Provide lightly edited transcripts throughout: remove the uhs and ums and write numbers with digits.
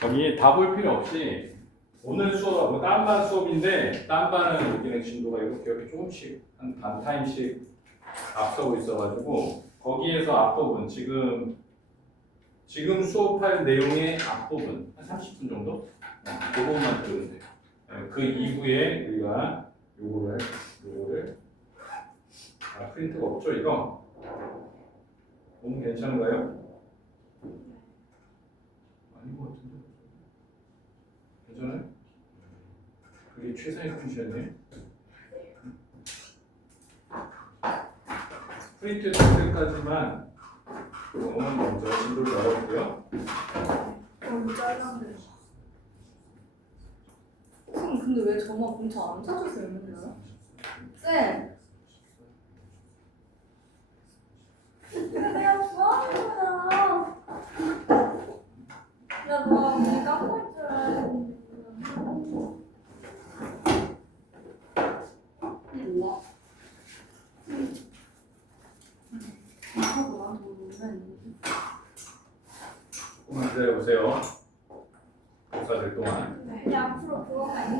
거기 다 볼 필요 없이 오늘 수업, 뭐 딴반 수업인데 딴반은 여기는 진도가 이렇게 조금씩 한 반 타임씩 앞서고 있어가지고 거기에서 앞부분 지금 수업할 내용의 앞부분 한 30분 정도? 그것만 들으면 돼요. 그 이후에 우리가 요거를 프린트가 없죠 이거? 너무 괜찮은가요? 아닌 것 같은데? 괜찮아요? 그게 최상의 컨디션이에요? 프린트 될 때까지만 먼저 진도를 열어볼게요. 너무 짧은데. 쌤, 근데 왜 저만 공차 안 찾으세요, 맨날? 쌤! 근데 내가 좋아하는 거야. 나 오늘 깜빡할 줄 알았는데. 뭐야? 이거구나, 조금만 기다려보세요. 복사될 동안. 네, 앞으로 그거가 있는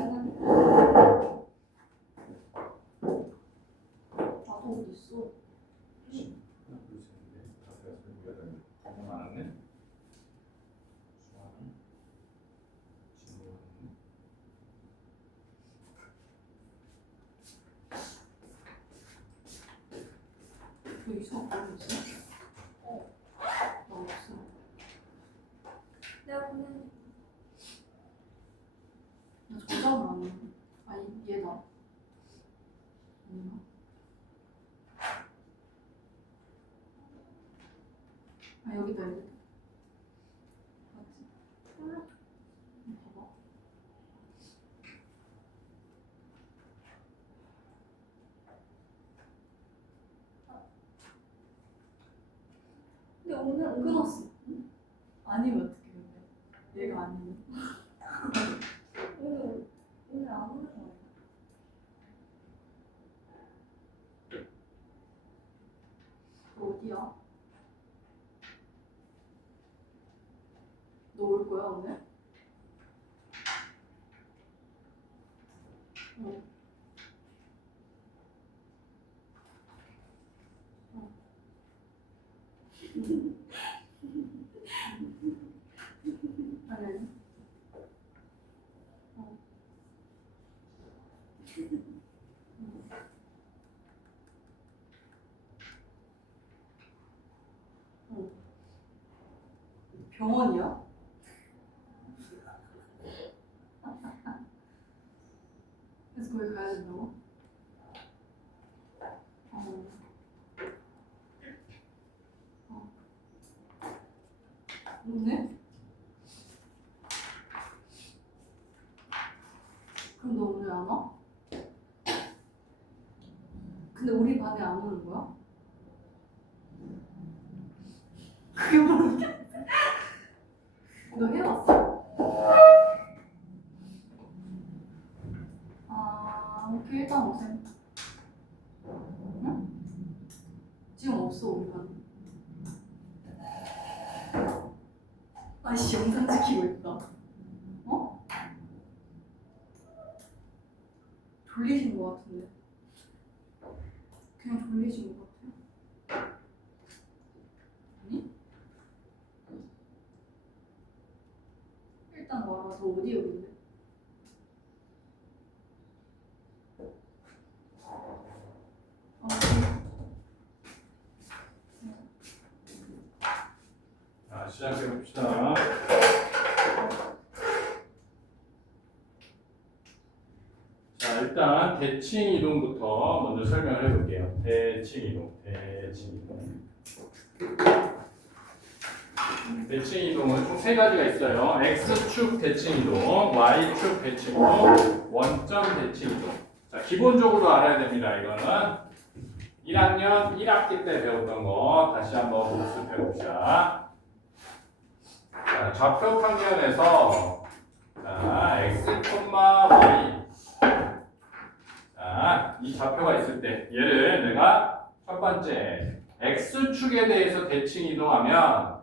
나도 어디 있어? 하나, 둘, 셋, 넷, 다섯, 여섯, 일곱, 여덟. 너무 많았네. 수학, 진도. 너 이상 안 있어? 나 없어. 내가 보낸. 나 저장 안 해. 아니 얘다. 아닌가? 아 여기다 여기다. 맞지? 봐봐. 근데 오늘 끊었어. 아니면 어떻게 근데? 얘가 아니면? 오늘 안 오는 거야. 어디야? 너 올 거야 오늘? 응. 아니. 병원이야? 그래서 거기 가야 된다고? 오늘? 그럼 너 오늘 안 와? 근데 우리 반에 안 오는 거야? 그게 모르겠어. 너 해왔어? 아, 오케이, 일단 오세요. 응? 지금 없어, 우리 반. 아씨, 영상 찍히고 있다. 어? 졸리신 거 같은데. 그냥 졸리신 거 같아요. 아니? 일단 와. 저 어디 여기인데? 자, 시작해 봅시다. 자, 일단 대칭 이동부터 먼저 설명을 해볼게요. 대칭 이동. 대칭 이동은 총 세 가지가 있어요. X축 대칭 이동, Y축 대칭 이동, 원점 대칭 이동. 자, 기본적으로 알아야 됩니다. 이거는 1학년 1학기 때 배웠던 거 다시 한번 복습해 봅시다. 자, 좌표 평면에서 자, X, Y. 자, 이 좌표가 있을 때 얘를 내가 첫 번째 X축에 대해서 대칭 이동하면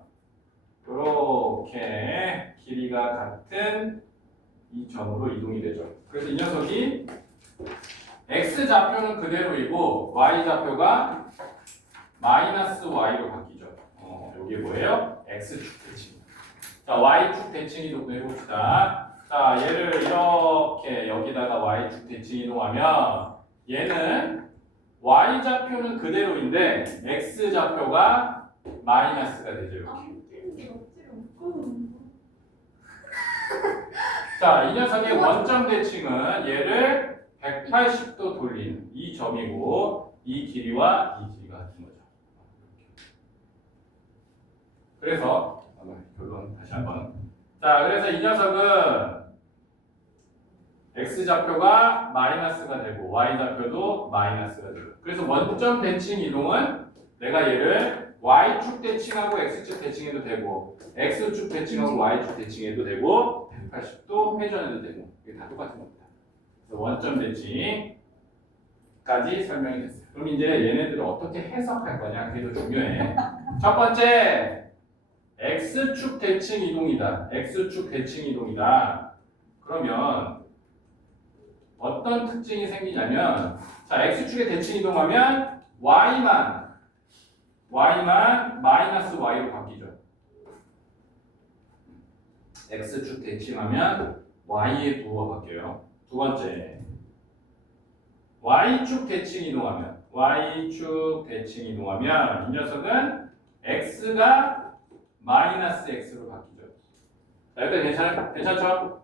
이렇게 길이가 같은 이 점으로 이동이 되죠. 그래서 이 녀석이 x 좌표는 그대로이고 y 좌표가 마이너스 y로 바뀌죠. 여기 뭐예요? x축 대칭. 자, y축 대칭 이동 해봅시다. 자, 얘를 이렇게 여기다가 y축 대칭 이동하면 얘는 y 좌표는 그대로인데 x 좌표가 마이너스가 되죠. 이렇게. 자, 이 녀석의 원점 대칭은 얘를 180도 돌린 이 점이고 이 길이와 이 길이가 같은 거죠. 그래서 결론 다시 한번. 자, 그래서 이 녀석은 x 좌표가 마이너스가 되고 y 좌표도 마이너스가 되고. 그래서 원점 대칭 이동은 내가 얘를 y축 대칭하고 x축 대칭해도 되고 x축 대칭하고 y축 대칭해도 되고 180도 회전해도 되고 이게 다 똑같은 겁니다. 그래서 원점 대칭까지 설명이 됐어요. 그럼 이제 얘네들을 어떻게 해석할 거냐 그게 더 중요해. 첫 번째 x축 대칭 이동이다. x축 대칭 이동이다. 그러면 어떤 특징이 생기냐면 자 x축의 대칭 이동하면 y만 마이너스 y로 바뀌죠. x축 대칭하면 y의 부호가 바뀌어요. 두 번째 y축 대칭 이동하면 이 녀석은 x가 마이너스 x로 바뀌죠. 자, 여기까지 괜찮죠?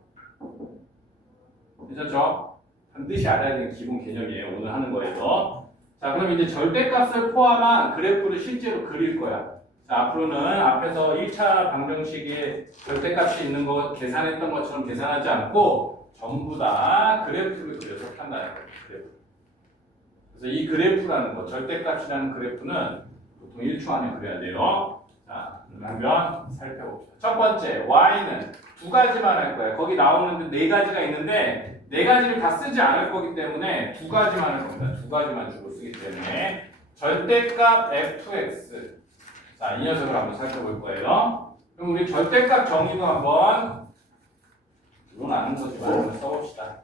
괜찮죠? 반드시 알아야 되는 기본 개념이에요. 오늘 하는 거에서. 자, 그럼 이제 절대값을 포함한 그래프를 실제로 그릴 거야. 자, 앞으로는 앞에서 1차 방정식에 절대값이 있는 거 계산했던 것처럼 계산하지 않고 전부 다 그래프를 그려서 판단할 거예요. 그래프. 그래서 이 그래프라는 거, 절대값이라는 그래프는 보통 1초 안에 그려야 돼요. 자, 그러면 살펴봅시다. 첫 번째, y는 두 가지만 할 거예요. 거기 나오는데 네 가지가 있는데 네 가지를 다 쓰지 않을 거기 때문에 두 가지만 할 겁니다. 두 가지만 주로 쓰기 때문에 절대값 fx. 자, 이 녀석을 한번 살펴볼 거예요. 그럼 우리 절대값 정의도 한번 물론 아는 거지만 한번 써봅시다.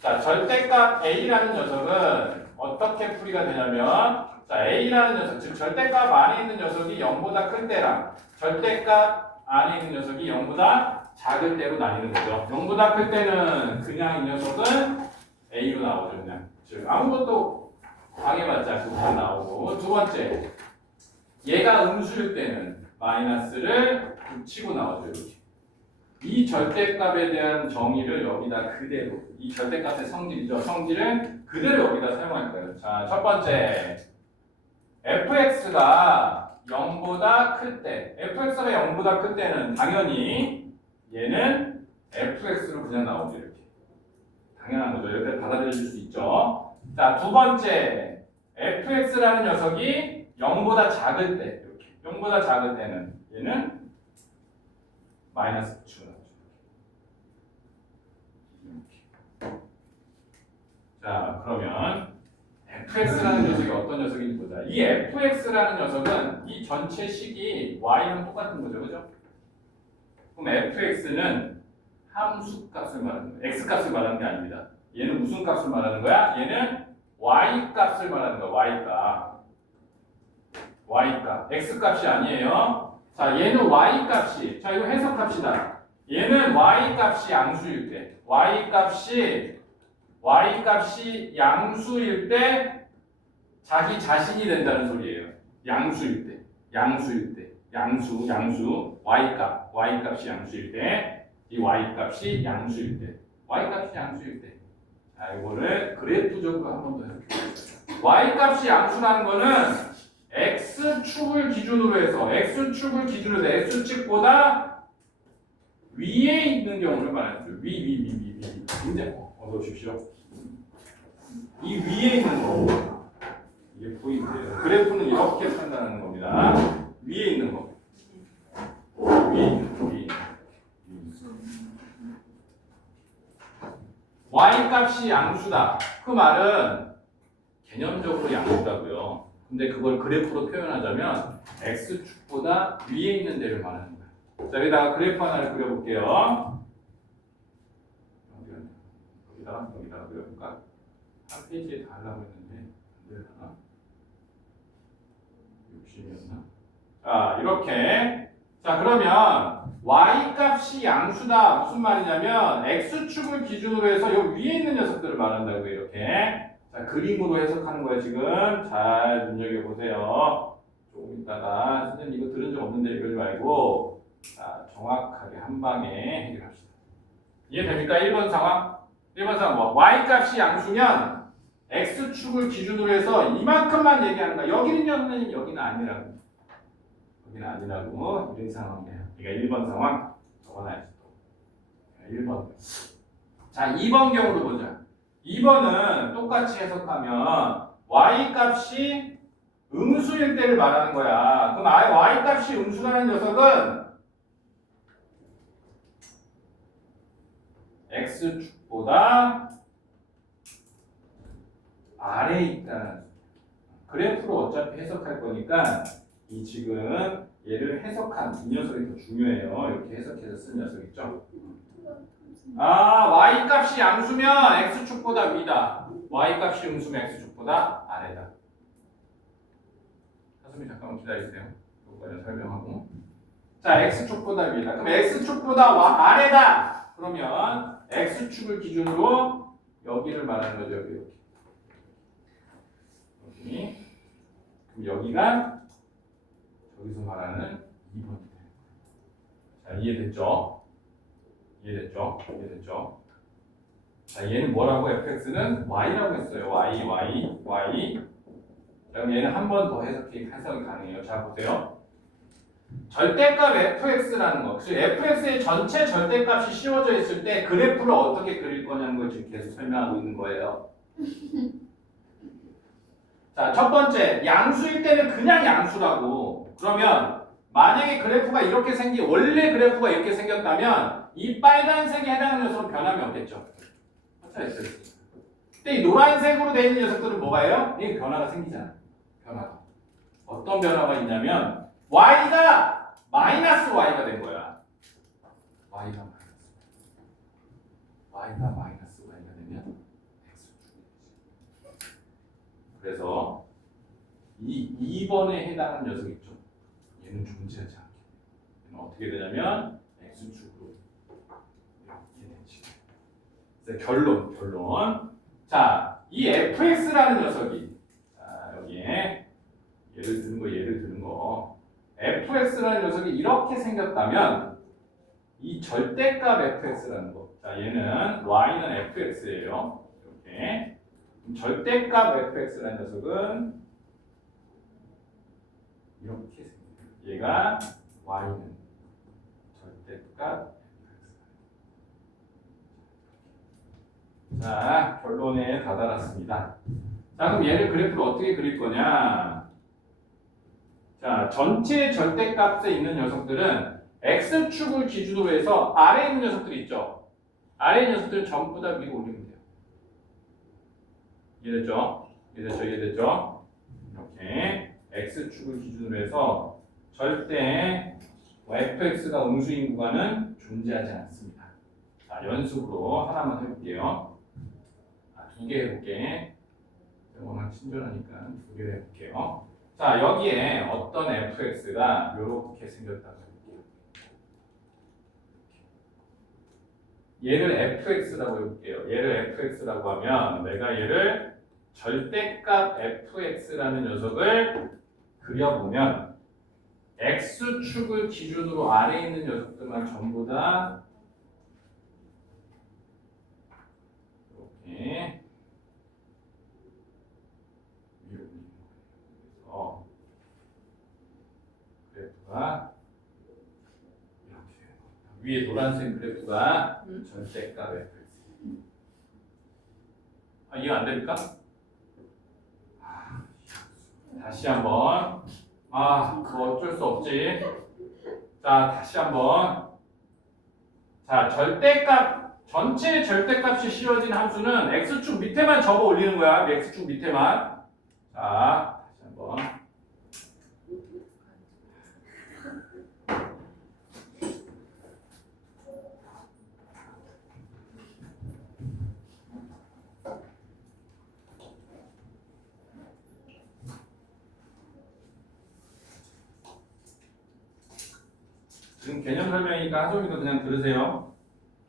자, 절대값 a라는 녀석은 어떻게 풀이가 되냐면 자, a라는 녀석, 즉 절대값 안에 있는 녀석이 0보다 클 때랑 절대값 안에 있는 녀석이 0보다 작을 때로 나뉘는 거죠. 0보다 클 때는 그냥 이 녀석은 a로 나오죠. 그냥 즉 아무것도 방해받지 않고 다 나오고. 두 번째, 얘가 음수일 때는 마이너스를 붙이고 나오죠. 이렇게. 이 절대값에 대한 정의를 여기다 그대로, 이 절대값의 성질이죠. 성질을 그대로 여기다 사용할 거예요. 자, 첫 번째, fx가 0보다 클 때, fx가 0보다 클 때는 당연히 얘는 fx로 그냥 나오죠. 이렇게. 당연한 거죠. 이렇게 받아들여질 수 있죠. 자, 두 번째, fx라는 녀석이 0보다 작을 때, 이렇게. 0보다 작을 때는 얘는 마이너스 붙이고 나오죠. 이렇게. 자, 그러면 fx라는 녀석이 어떤 녀석인지 보자. 이 fx라는 녀석은 이 전체 식이 y랑 똑같은 거죠. 그죠? 그럼 fx는 함수 값을 말하는 거야. x 값을 말하는 게 아닙니다. 얘는 무슨 값을 말하는 거야? 얘는 y 값을 말하는 거야. y 값. y 값. x 값이 아니에요. 자, 얘는 y 값이. 자, 이거 해석합시다. 얘는 y 값이 양수일 때. y 값이 양수일 때 자기 자신이 된다는 소리예요. 양수일 때. 양수. y 값이 양수일 때. 이 y 값이 양수일 때. y 값이 양수일 때. 자, 이거를 그래프적으로 한 번 더 해볼게요. y 값이 양수라는 거는 x축을 기준으로 해서 x축보다 위에 있는 경우를 말하는 거예요. 위. 이제 어서 오십시오. 이 위에 있는 거. 이게 포인트예요. 그래프는 이렇게 판단하는 겁니다. 위에 있는 거. 위. y 값이 양수다. 그 말은 개념적으로 양수다고요. 근데 그걸 그래프로 표현하자면 x축보다 위에 있는 데를 말하는 거야. 자, 여기다가 그래프 하나를 그려볼게요. 여기다가 그려볼까? 한 페이지에 다 하려고 했는데 안 되나? 60이었나? 자, 이렇게. 자, 그러면 y 값이 양수다. 무슨 말이냐면 x축을 기준으로 해서 요 위에 있는 녀석들을 말한다고요. 이렇게. 자, 그림으로 해석하는 거예요. 지금 잘 눈여겨보세요. 조금 있다가 선생님 이거 들은 적 없는데 이러지 말고 자, 정확하게 한 방에 해결합시다. 이해됩니까? 1번 상황. 1번 상황 뭐 y 값이 양수면 x축을 기준으로 해서 이만큼만 얘기하는 거야. 여기는요, 선생님 여기는 아니라고. 여기는 아니라고. 이런 상황이에요. 그러니까 1번 상황 적어놔야지 또. 1번. 자, 2번 경우를 보자. 2번은 똑같이 해석하면 y 값이 음수일 때를 말하는 거야. 그럼 y 값이 음수라는 녀석은 x축보다 아래에 있다는 그래프로 어차피 해석할 거니까 이 지금 얘를 해석한 이 녀석이 더 중요해요. 이렇게 해석해서 쓴 녀석 있죠. 아, y 값이 양수면 x축보다 위다. y 값이 음수면 x축보다 아래다. 하수미 잠깐만 기다리세요. 이거까지 설명하고. 자, x축보다 위다. 그럼 x축보다 아래다. 그러면 x축을 기준으로 여기를 말하는 거죠. 여기. 그럼 여기가 여기서 말하는 2번이 돼요. 자, 이해됐죠? 이해됐죠? 자, 얘는 뭐라고? fx는 y라고 했어요. y. 자, 그럼 얘는 한 번 더 해석이 가능해요. 자, 보세요. 절대값 fx라는 거. 즉 fx의 전체 절대값이 씌워져 있을 때 그래프를 어떻게 그릴 거냐는 걸 지금 계속 설명하고 있는 거예요. 자, 첫 번째, 양수일 때는 그냥 양수라고. 그러면 만약에 그래프가 이렇게 원래 그래프가 이렇게 생겼다면 이 빨간색에 해당하는 녀석은 변함이 없겠죠. 근데 이 노란색으로 되어 있는 녀석들은 뭐가요? 이게 변화가 생기잖아. 변화가. 어떤 변화가 있냐면 y가 마이너스 y가 된 거야. y가 마이너스 y가 되면 그래서 이 2번에 해당하는 녀석 있죠. 얘는 존재하지 않게. 얘는 어떻게 되냐면 x축으로 이렇게 되지. 그래서 결론. 자, 이 fx라는 녀석이 자, 여기에 얘를 드는 거. fx라는 녀석이 이렇게 생겼다면 이 절대값 fx라는 거. 자, 얘는 y는 fx예요. 이렇게. 절대값 fx라는 녀석은 이렇게 생깁니다. 얘가 y는 절대값 fx. 자, 결론에 다다랐습니다. 자, 그럼 얘를 그래프로 어떻게 그릴 거냐? 자, 전체 절대값에 있는 녀석들은 x축을 기준으로 해서 아래에 있는 녀석들이 있죠. 아래에 있는 녀석들은 전부 다 위로 올리면 돼요. 이해됐죠? 이렇게 x축을 기준으로 해서 절대 fx가 음수인 구간은 존재하지 않습니다. 자, 연습으로 하나만 해볼게요. 2개 해볼게. 워낙 친절하니까 2개 해볼게요. 자, 여기에 어떤 fx가 이렇게 생겼다고 해볼게요. 얘를 fx라고 해볼게요. 얘를 fx라고 하면 내가 얘를 절대값 fx라는 녀석을 그려보면 x축을 기준으로 아래에 있는 녀석들만 전부 다 이렇게 위로 그래서 그래프가 이렇게 위에 노란색 그래프가 절대값 fx. 이해 안 됩니까? 다시 한번. 뭐 어쩔 수 없지. 자, 다시 한번. 자, 전체 절대값이 씌워진 함수는 x축 밑에만 접어 올리는 거야. x축 밑에만. 자, 다시 한번. 개념 설명이니까 하정이도 그냥 들으세요.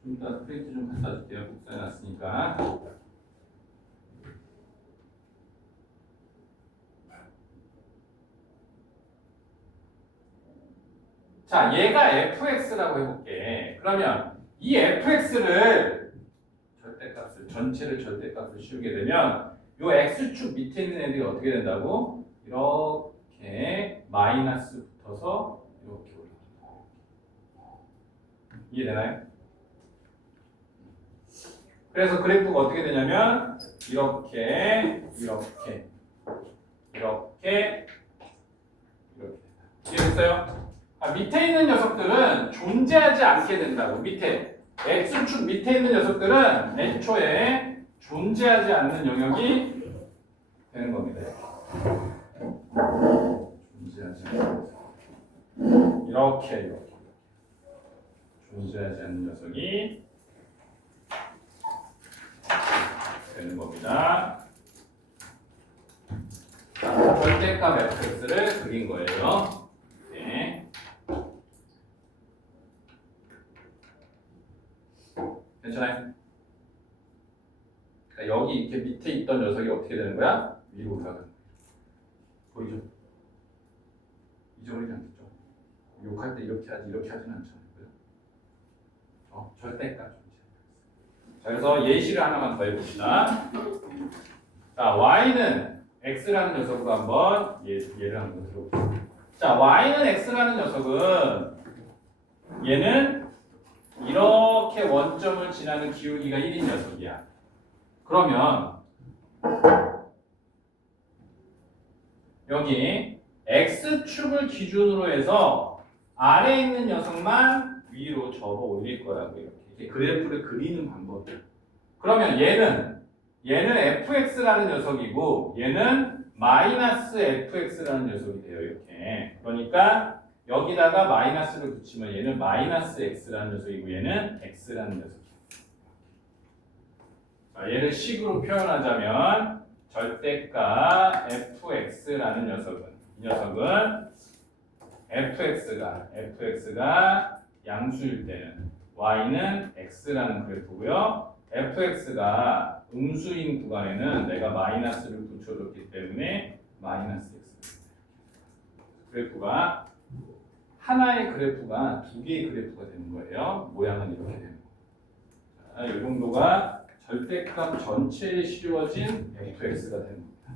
좀 이따 프린트 좀 갖다 줄게요. 복사해 놨으니까. 자, 얘가 fx라고 해볼게. 그러면 이 fx를 절대값을 전체를 절대값을 씌우게 되면 요 x축 밑에 있는 애들이 어떻게 된다고? 이렇게 마이너스 붙어서 이렇게 올라간다. 이해되나요? 그래서 그래프가 어떻게 되냐면 이렇게 이해됐어요? 밑에 있는 녀석들은 존재하지 않게 된다고. 밑에 x축 밑에 있는 녀석들은 애초에 존재하지 않는 영역이 되는 겁니다. 존재하지 않는 녀석. 이렇게 존재하지 않는 녀석이 되는 겁니다. 자, 절대값 fx를 그린 거예요. 네. 괜찮아요? 그러니까 여기 이렇게 밑에 있던 녀석이 어떻게 되는 거야? 위로 올라가는 거야. 보이죠? 잊어버리지 않겠죠? 욕할 때 이렇게 하진 않잖아요. 절대값 존재. 자, 그래서 예시를 하나만 더 해봅시다. 자, y는 x라는 녀석으로 한번 예를 한번 들어볼게요. 자, y는 x라는 녀석은 얘는 이렇게 원점을 지나는 기울기가 1인 녀석이야. 그러면 여기 x축을 기준으로 해서 아래에 있는 녀석만 위로 접어 올릴 거라고 이렇게 그래프를 그리는 방법이야. 그러면 얘는 fx라는 녀석이고 얘는 마이너스 fx라는 녀석이 돼요. 이렇게. 그러니까 여기다가 마이너스를 붙이면 얘는 마이너스 x라는 녀석이고 얘는 x라는 녀석이에요. 자, 얘를 식으로 표현하자면 절대값 fx라는 이 녀석은 fx가 양수일 때는 y는 x라는 그래프고요. fx가 음수인 구간에는 내가 마이너스를 붙여줬기 때문에 마이너스 x. 그래프가 하나의 그래프가 두 개의 그래프가 되는 거예요. 모양은 이렇게 되는 거예요. 이 정도가 절대값 전체에 씌워진 fx가 되는 겁니다.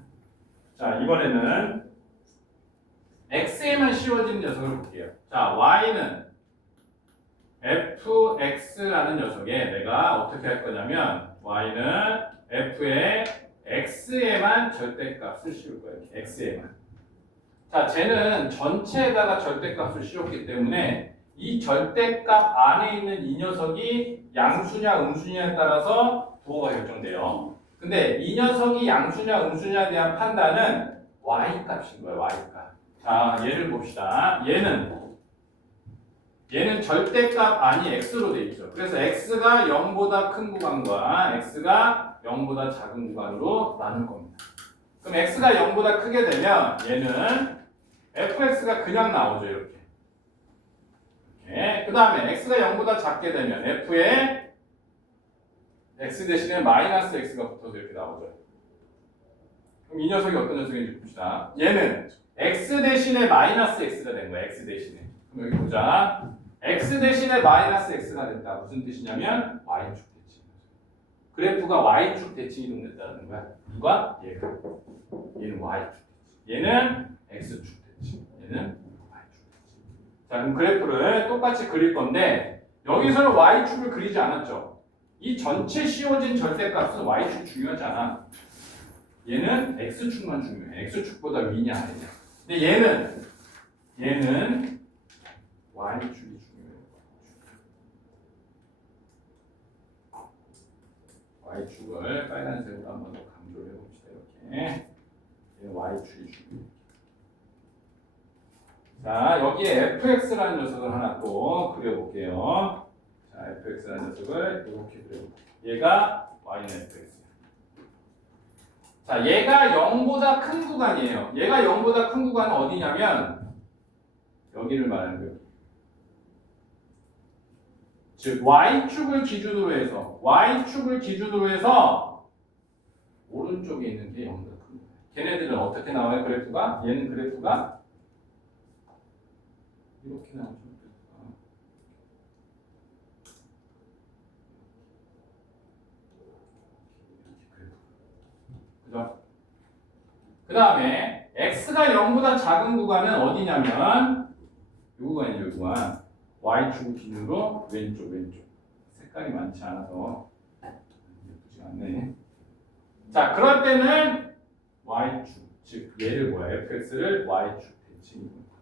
자, 이번에는 x에만 씌워진 녀석을 볼게요. 자, y는 fx라는 녀석에 내가 어떻게 할 거냐면 y는 f의 x에만 절대값을 씌울 거예요. x에만. 자, 쟤는 전체에다가 절대값을 씌웠기 때문에 이 절대값 안에 있는 이 녀석이 양수냐 음수냐에 따라서 부호가 결정돼요. 근데 이 녀석이 양수냐 음수냐에 대한 판단은 y값인 거예요. y값. 자, 얘를 봅시다. 얘는 절대값 안이 x로 돼 있죠. 그래서 x가 0보다 큰 구간과 x가 0보다 작은 구간으로 나눌 겁니다. 그럼 x가 0보다 크게 되면 얘는 fx가 그냥 나오죠. 이렇게. 그 다음에 x가 0보다 작게 되면 f에 x 대신에 마이너스 x가 붙어서 이렇게 나오죠. 그럼 이 녀석이 어떤 녀석인지 봅시다. 얘는 x 대신에 마이너스 x가 된 거야. x 대신에. 그럼 여기 보자. x 대신에 마이너스 x가 됐다. 무슨 뜻이냐면 y축 대칭. 그래프가 y축 대칭이 동됐다는 거야. 누가? 얘가. 얘는 y축 대칭. 얘는 x축 대칭. 얘는 y축 대칭. 자, 그럼 그래프를 똑같이 그릴 건데 여기서는 y축을 그리지 않았죠. 이 전체 씌워진 절대값은 y축 중요하지 않아. 얘는 x축만 중요해. x축보다 위냐 아니냐. 근데 얘는 y축이 중요해요. y축을 빨간색으로 한번 더 강조를 해봅시다. 이렇게. 얘는 y축이 중요해요. 자, 여기에 fx라는 녀석을 하나 또 그려볼게요. 자, fx라는 녀석을 이렇게 그려볼게요. 얘가 y는 fx. 자, 얘가 0보다 큰 구간이에요. 얘가 0보다 큰 구간은 어디냐면 여기를 말하는 거예요. 즉 y축을 기준으로 해서 오른쪽에 있는 게 0보다 큽니다. 걔네들은 어떻게 나와요? 그래프가? 얘는 그래프가 이렇게 나오죠. 그죠? 그 다음에 x가 0보다 작은 구간은 어디냐면 이 구간이죠. 이 구간. y축을 기준으로 왼쪽. 색깔이 많지 않아서 예쁘지 않네. 자, 그럴 때는 y축, 즉 얘를 뭐야? fx를 y축 대칭입니다.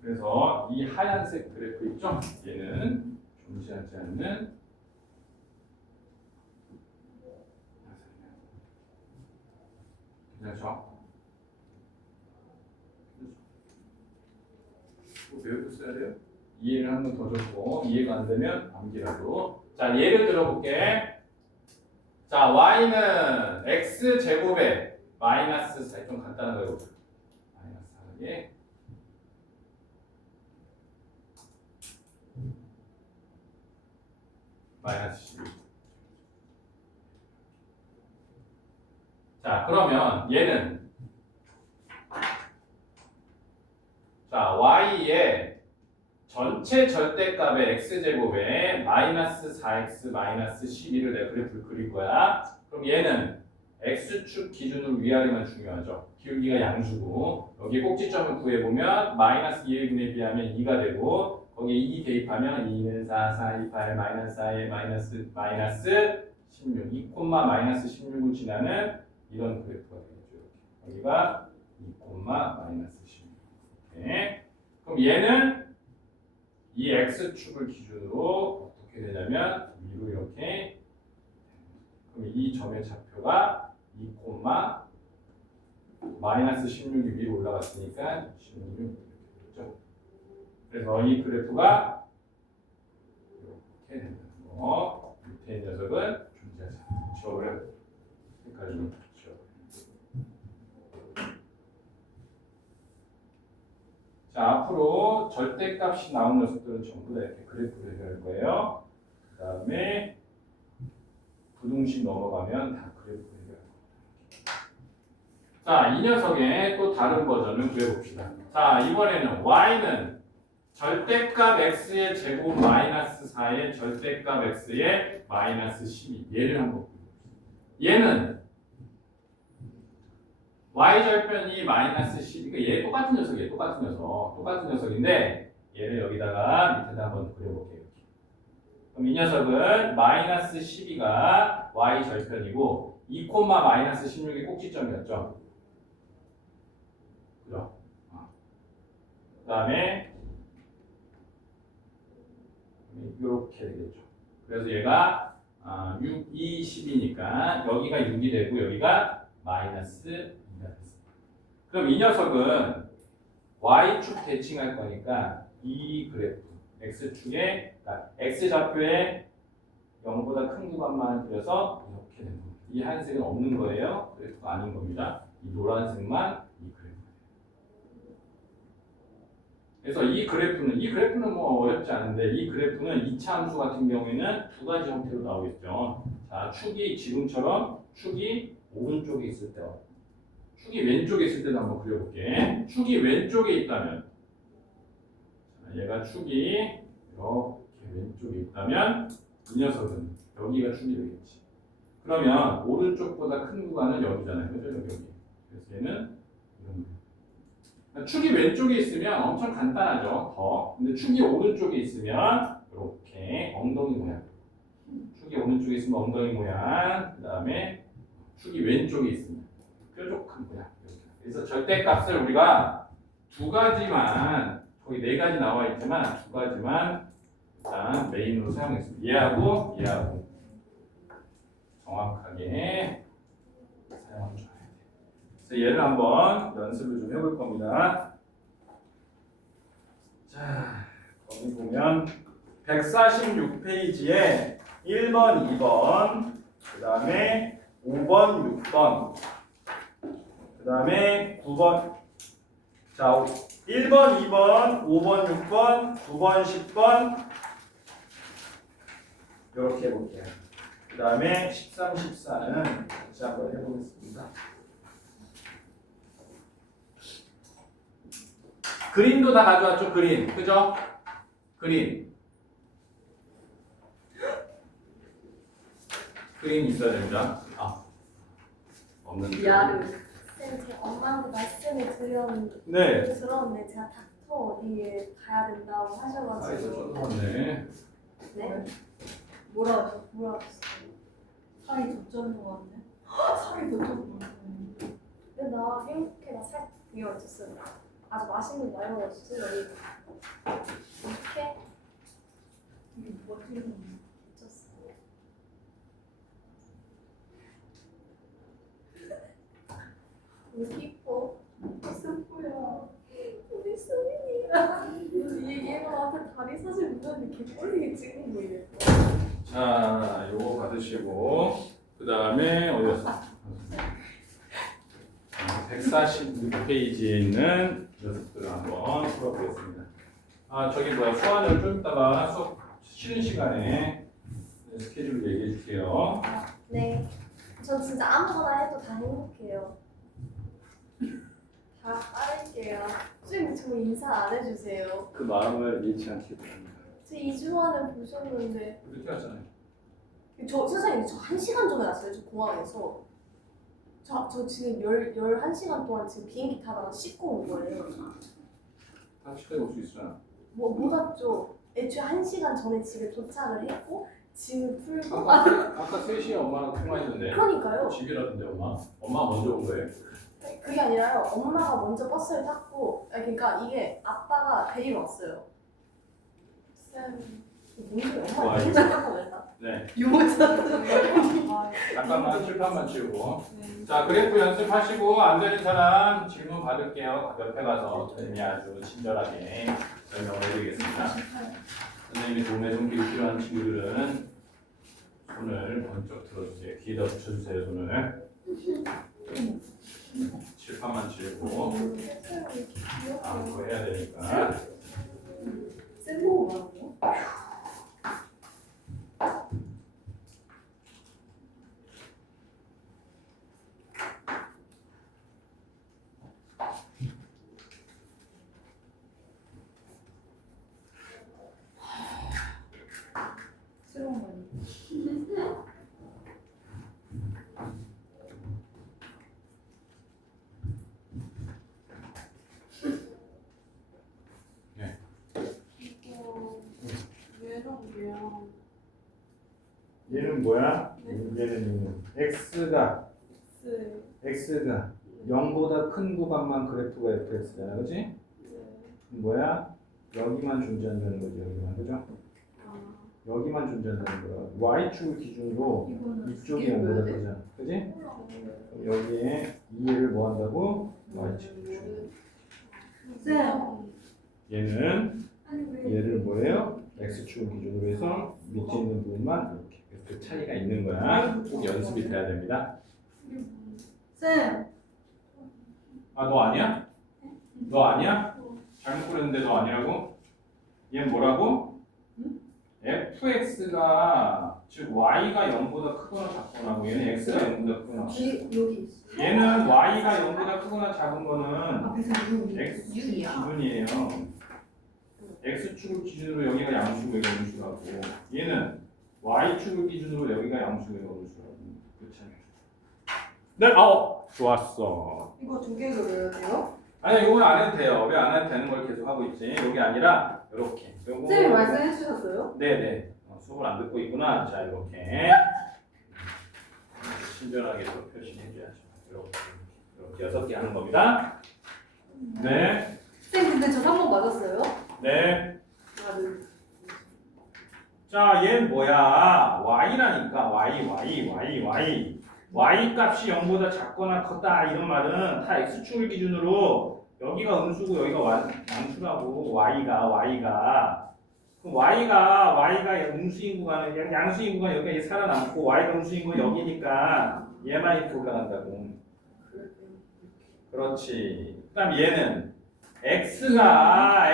그래서 이 하얀색 그래프 있죠? 얘는 존재하지 않는 그렇죠? 또 배우고 써야 돼요? 이해를 한 번 더 줬고 이해가 안 되면 암기라도. 자, 예를 들어볼게. 자, y는 x 제곱에 마이너스 4. 좀 간단한 거 해볼게요. 마이너스 4에 마이너스 12. 자, 그러면 얘는 자, y의 전체 절대값의 x제곱에 마이너스 4x 마이너스 12를 내가 그래프를 그릴 거야. 그럼 얘는 x축 기준으로 위아래만 중요하죠. 기울기가 양수고 여기 꼭지점을 구해보면 마이너스 2분의 비하면 2가 되고 거기에 2 대입하면 2는 4, 4, 2, 8, 마이너스 4에 마이너스 16, 2, 마이너스 16을 지나는 이런 그래프가 되겠죠. 여기가 2, 마이너스 16. 네. 그럼 얘는 이 x축을 기준으로 어떻게 되냐면 위로 이렇게. 그럼 이 점의 좌표가 2, 마이너스 16이 위로 올라갔으니까 16이 이렇게 되겠죠. 그래서 이 그래프가 이렇게 된다는 거. 밑에 있는 녀석은 존재하지 않는 지워버려. 색깔 좀 지워버려. 자, 앞으로 절대값이 나온 녀석들은 전부 다 이렇게 그래프를 해야 거예요. 그 다음에 부등식 넘어가면 다 그래프를 해야 겁니다. 자, 이 녀석의 또 다른 버전을 구해봅시다. 자, 이번에는 y는 절대값 x의 제곱 마이너스 4의 절대값 x의 마이너스 12. 얘를 한번 보겠습니다. 얘는 y절편이 마이너스 12. 그러니까 얘 똑같은 녀석이에요. 똑같은 녀석인데 얘를 여기다가 밑에다 한번 그려볼게요. 그럼 이 녀석은 마이너스 12가 y절편이고 2, 마이너스 16이 꼭지점이었죠. 그죠? 그 다음에 이렇게 되겠죠. 그래서 얘가 6, 2, 10이니까 여기가 6이 되고 여기가 마이너스 2가 됐습니다. 그럼 이 녀석은 y축 대칭할 거니까 이 그래프 x축에 그러니까 x좌표에 0보다 큰 구간만 그려서 이렇게 되는 겁니다. 이 하얀색은 없는 거예요. 그래프가 아닌 겁니다. 이 노란색만 이 그래프가 돼요. 그래서 이 그래프는 뭐 어렵지 않은데 이 그래프는 2차 함수 같은 경우에는 두 가지 형태로 나오겠죠. 자, 축이 지금처럼 축이 오른쪽에 있을 때, 축이 왼쪽에 있을 때도 한번 그려볼게. 축이 왼쪽에 있다면, 얘가 축이 이렇게 왼쪽에 있다면 이 녀석은 여기가 축이 되겠지. 그러면 오른쪽보다 큰 구간은 여기잖아요. 그죠? 여기. 그래서 얘는 이런 거. 축이 왼쪽에 있으면 엄청 간단하죠. 더. 근데 축이 오른쪽에 있으면 이렇게 엉덩이 모양. 축이 오른쪽에 있으면 엉덩이 모양. 그 다음에 축이 왼쪽에 있으면 뾰족한 모양. 그래서 절대값을 우리가 두 가지만, 거기 네 가지 나와 있지만 두 가지만 일단 메인으로 사용했습니다. 얘하고 정확하게 사용을 줘야 돼요. 그래서 얘를 한번 연습을 좀 해볼 겁니다. 자, 거기 보면 146페이지에 1번, 2번, 그 다음에 5번, 6번, 그 다음에 9번. 자, 1번, 2번, 5번, 6번, 9번, 10번 이렇게 해볼게요. 그 다음에 13, 14는 같이 한번 해보겠습니다. 그린도 다 가져왔죠, 그린. 그죠? 그린. 그린 있어야 됩니다. 아, 없는데. 야르. 쌤, 제 엄마한테 말씀을 네. 들었는데 제가 닥터 어디에 가야 된다고 아, 이거 하셔가지고 쫓아왔네. 네? 뭐라 하셨어? 뭐라 하셨어요? 살이 젖는 거 같네. 살이 젖는 거 같네. 근데 나 행복해, 나 살 되게 어졌어요. 아주 맛있는 거 알아가지고 이렇게 이게 뭐가 튀는 거야? 어졌어. 우리 피포 슬프야. 우리 수민이야. 얘가 나한테 다리 사진 보는데 개꼴리게 찍은 거 이래. 자, 요거 받으시고 그 다음에 어디였어? 146페이지에 있는 녀석들을 한번 풀어보겠습니다. 아, 저기 뭐야, 수완을 좀 이따가 수업 쉬는 시간에 스케줄 얘기해 주세요. 네. 전 진짜 아무거나 해도 다 행복해요. 다 따를게요. 선생님 저 인사 안 해주세요. 그 마음을 잃지 않게 바랍니다. 저 2주 만에 보셨는데 그렇게 하잖아요. 선생님 저 1시간 전에 왔어요. 저 공항에서. 저 지금 11시간 동안 지금 비행기 타다가 씻고 온 거예요. 다 시간에 올 수 있어요. 못 왔죠. 애초에 1시간 전에 집에 도착을 했고 짐을 풀고 아까 3시에 엄마랑 통화했는데 그러니까요. 집이라던데 엄마 먼저 온 거예요. 그게 아니라요. 엄마가 먼저 버스를 탔고 그러니까 이게 아빠가 데리러 왔어요. 쌤 뭔지 엄마 와, 데리러 왔다고 했나? 네, 유모차. 잠깐만 칠판만 치우고. 자, 그래프 연습하시고 안 되는 사람 질문 받을게요. 옆에 가서 선생님이 아주 친절하게 설명을 해드리겠습니다. 선생님의 도움에 손길이 필요한 친구들은 손을 번쩍 들어주세요. 귀에다 붙여주세요, 손을. 칠판만 치우고 그거 해야 되니까. 쌤 보고 말하고. 새로운 거 아니야? 이거 얘랑 얘랑 얘는 뭐야? 얘는 x가 네. x가 0보다 큰 구간만 그래프가 fx잖아, 그렇지? 뭐야? 여기만 존재한다는 거지, 여기만, 그죠? 아 여기만 존재한다는 거야. y축을 기준으로 이거는 이쪽이 두개 0보다 줘야 돼? 크잖아, 그지? 그럼 여기에 2를 뭐 한다고? y축 기준. 쌤. 얘는 아니 왜? 얘를 뭐예요? x축을 기준으로 해서 밑에 있는 부분만 이렇게 그 차이가 있는 거야. 꼭 연습이 돼야 됩니다. 쌤. 아, 너 아니야? 너 아니야? 잘못 그렸는데 너 아니라고? 얘는 뭐라고? fx가 즉 y가 0보다 크거나 작거나 하고 얘는 x가 0보다 크거나 여기 있어. 얘는 y가 0보다 크거나 작은 거는 앞에서 x 유리야. 기준이에요. x축을 기준으로 여기가 양수고 여기가 음수라고. 얘는 y축을 기준으로 여기가 양수고 여기가 음수라고. 그렇잖아요. 네, 좋았어. 이거 두 개 그려야 돼요? 아니야, 이거는 안 해도 돼요. 왜 안 해도 되는 걸 계속 하고 있지? 여기 아니라 이렇게. 쌤이 말씀해 주셨어요? 네네. 수업을 안 듣고 있구나. 자, 이렇게 친절하게 또 표시해줘야죠. 이렇게 6개 하는 겁니다. 네, 쌤 근데 저 3번 맞았어요? 네. 하나 둘. 자, 얘는 뭐야? y라니까. y 값이 0보다 작거나 크다 이런 말은 다 x축을 기준으로 여기가 음수고 여기가 양수라고. y가 그럼 y가 음수인 구간은 양수인 구간 여기가 살아남고 y가 음수인 구간 여기니까 얘만 이렇게 올라간다고. 그렇지. 그다음 얘는 x가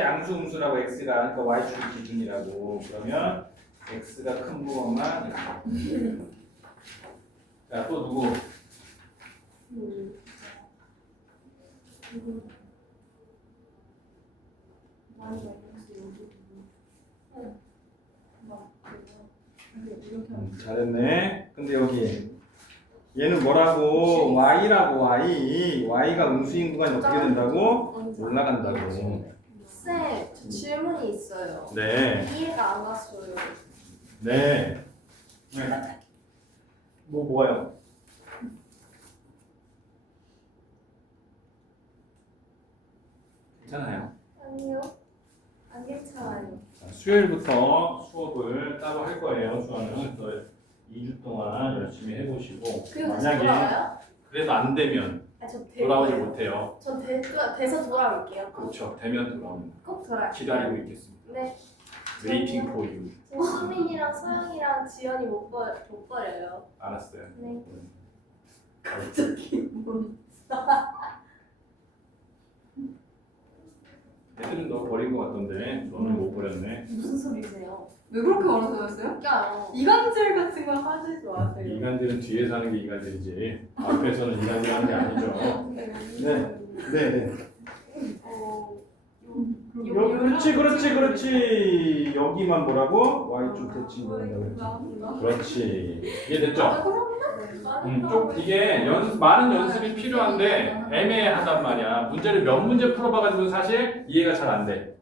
양수 음수라고 x가 그러니까 y축 기준이라고 그러면 x가 큰 부분만 이렇게. 자, 또 누구? 잘했네. 근데 여기 얘는 뭐라고? y가 음수인 구간이 어떻게 된다고? 올라간다고. 쌤, 저 질문이 있어요. 네. 이해가 안 갔어요. 네. 뭐예요? 괜찮아요. 아니요. 안 괜찮아요. 자, 수요일부터 수업을 따로 할 거예요. 수업은 또 2주 동안 열심히 해보시고 그리고 만약에 돌아와요? 그래도 안 되면 아, 저 돌아오지 돼요. 못해요. 저 돼서 돌아올게요. 그렇죠. 되면 돌아옵니다. 꼭 돌아올게요. 기다리고 있겠습니다. 네. Waiting for you. 저 수민이랑 서영이랑 지연이 못 버려요. 알았어요. 네. 갑자기 뭐. 애들은 너 버린 것 같던데 너는 못 버렸네. 무슨 소리세요? 왜 그렇게 말하셨어요? 그러니까요. 이간질 같은 거 하지 마세요. 이간질은 뒤에서 하는 게 이간질이지 앞에서는 이간질하는 게 아니죠. 네. 그렇지. 여기만 뭐라고? y축 대칭 그런다고 그렇지. 이해됐죠? 좀 이게 많은 연습이 필요한데 애매하단 말이야. 문제를 몇 문제 풀어봐가지고 사실 이해가 잘 안 돼.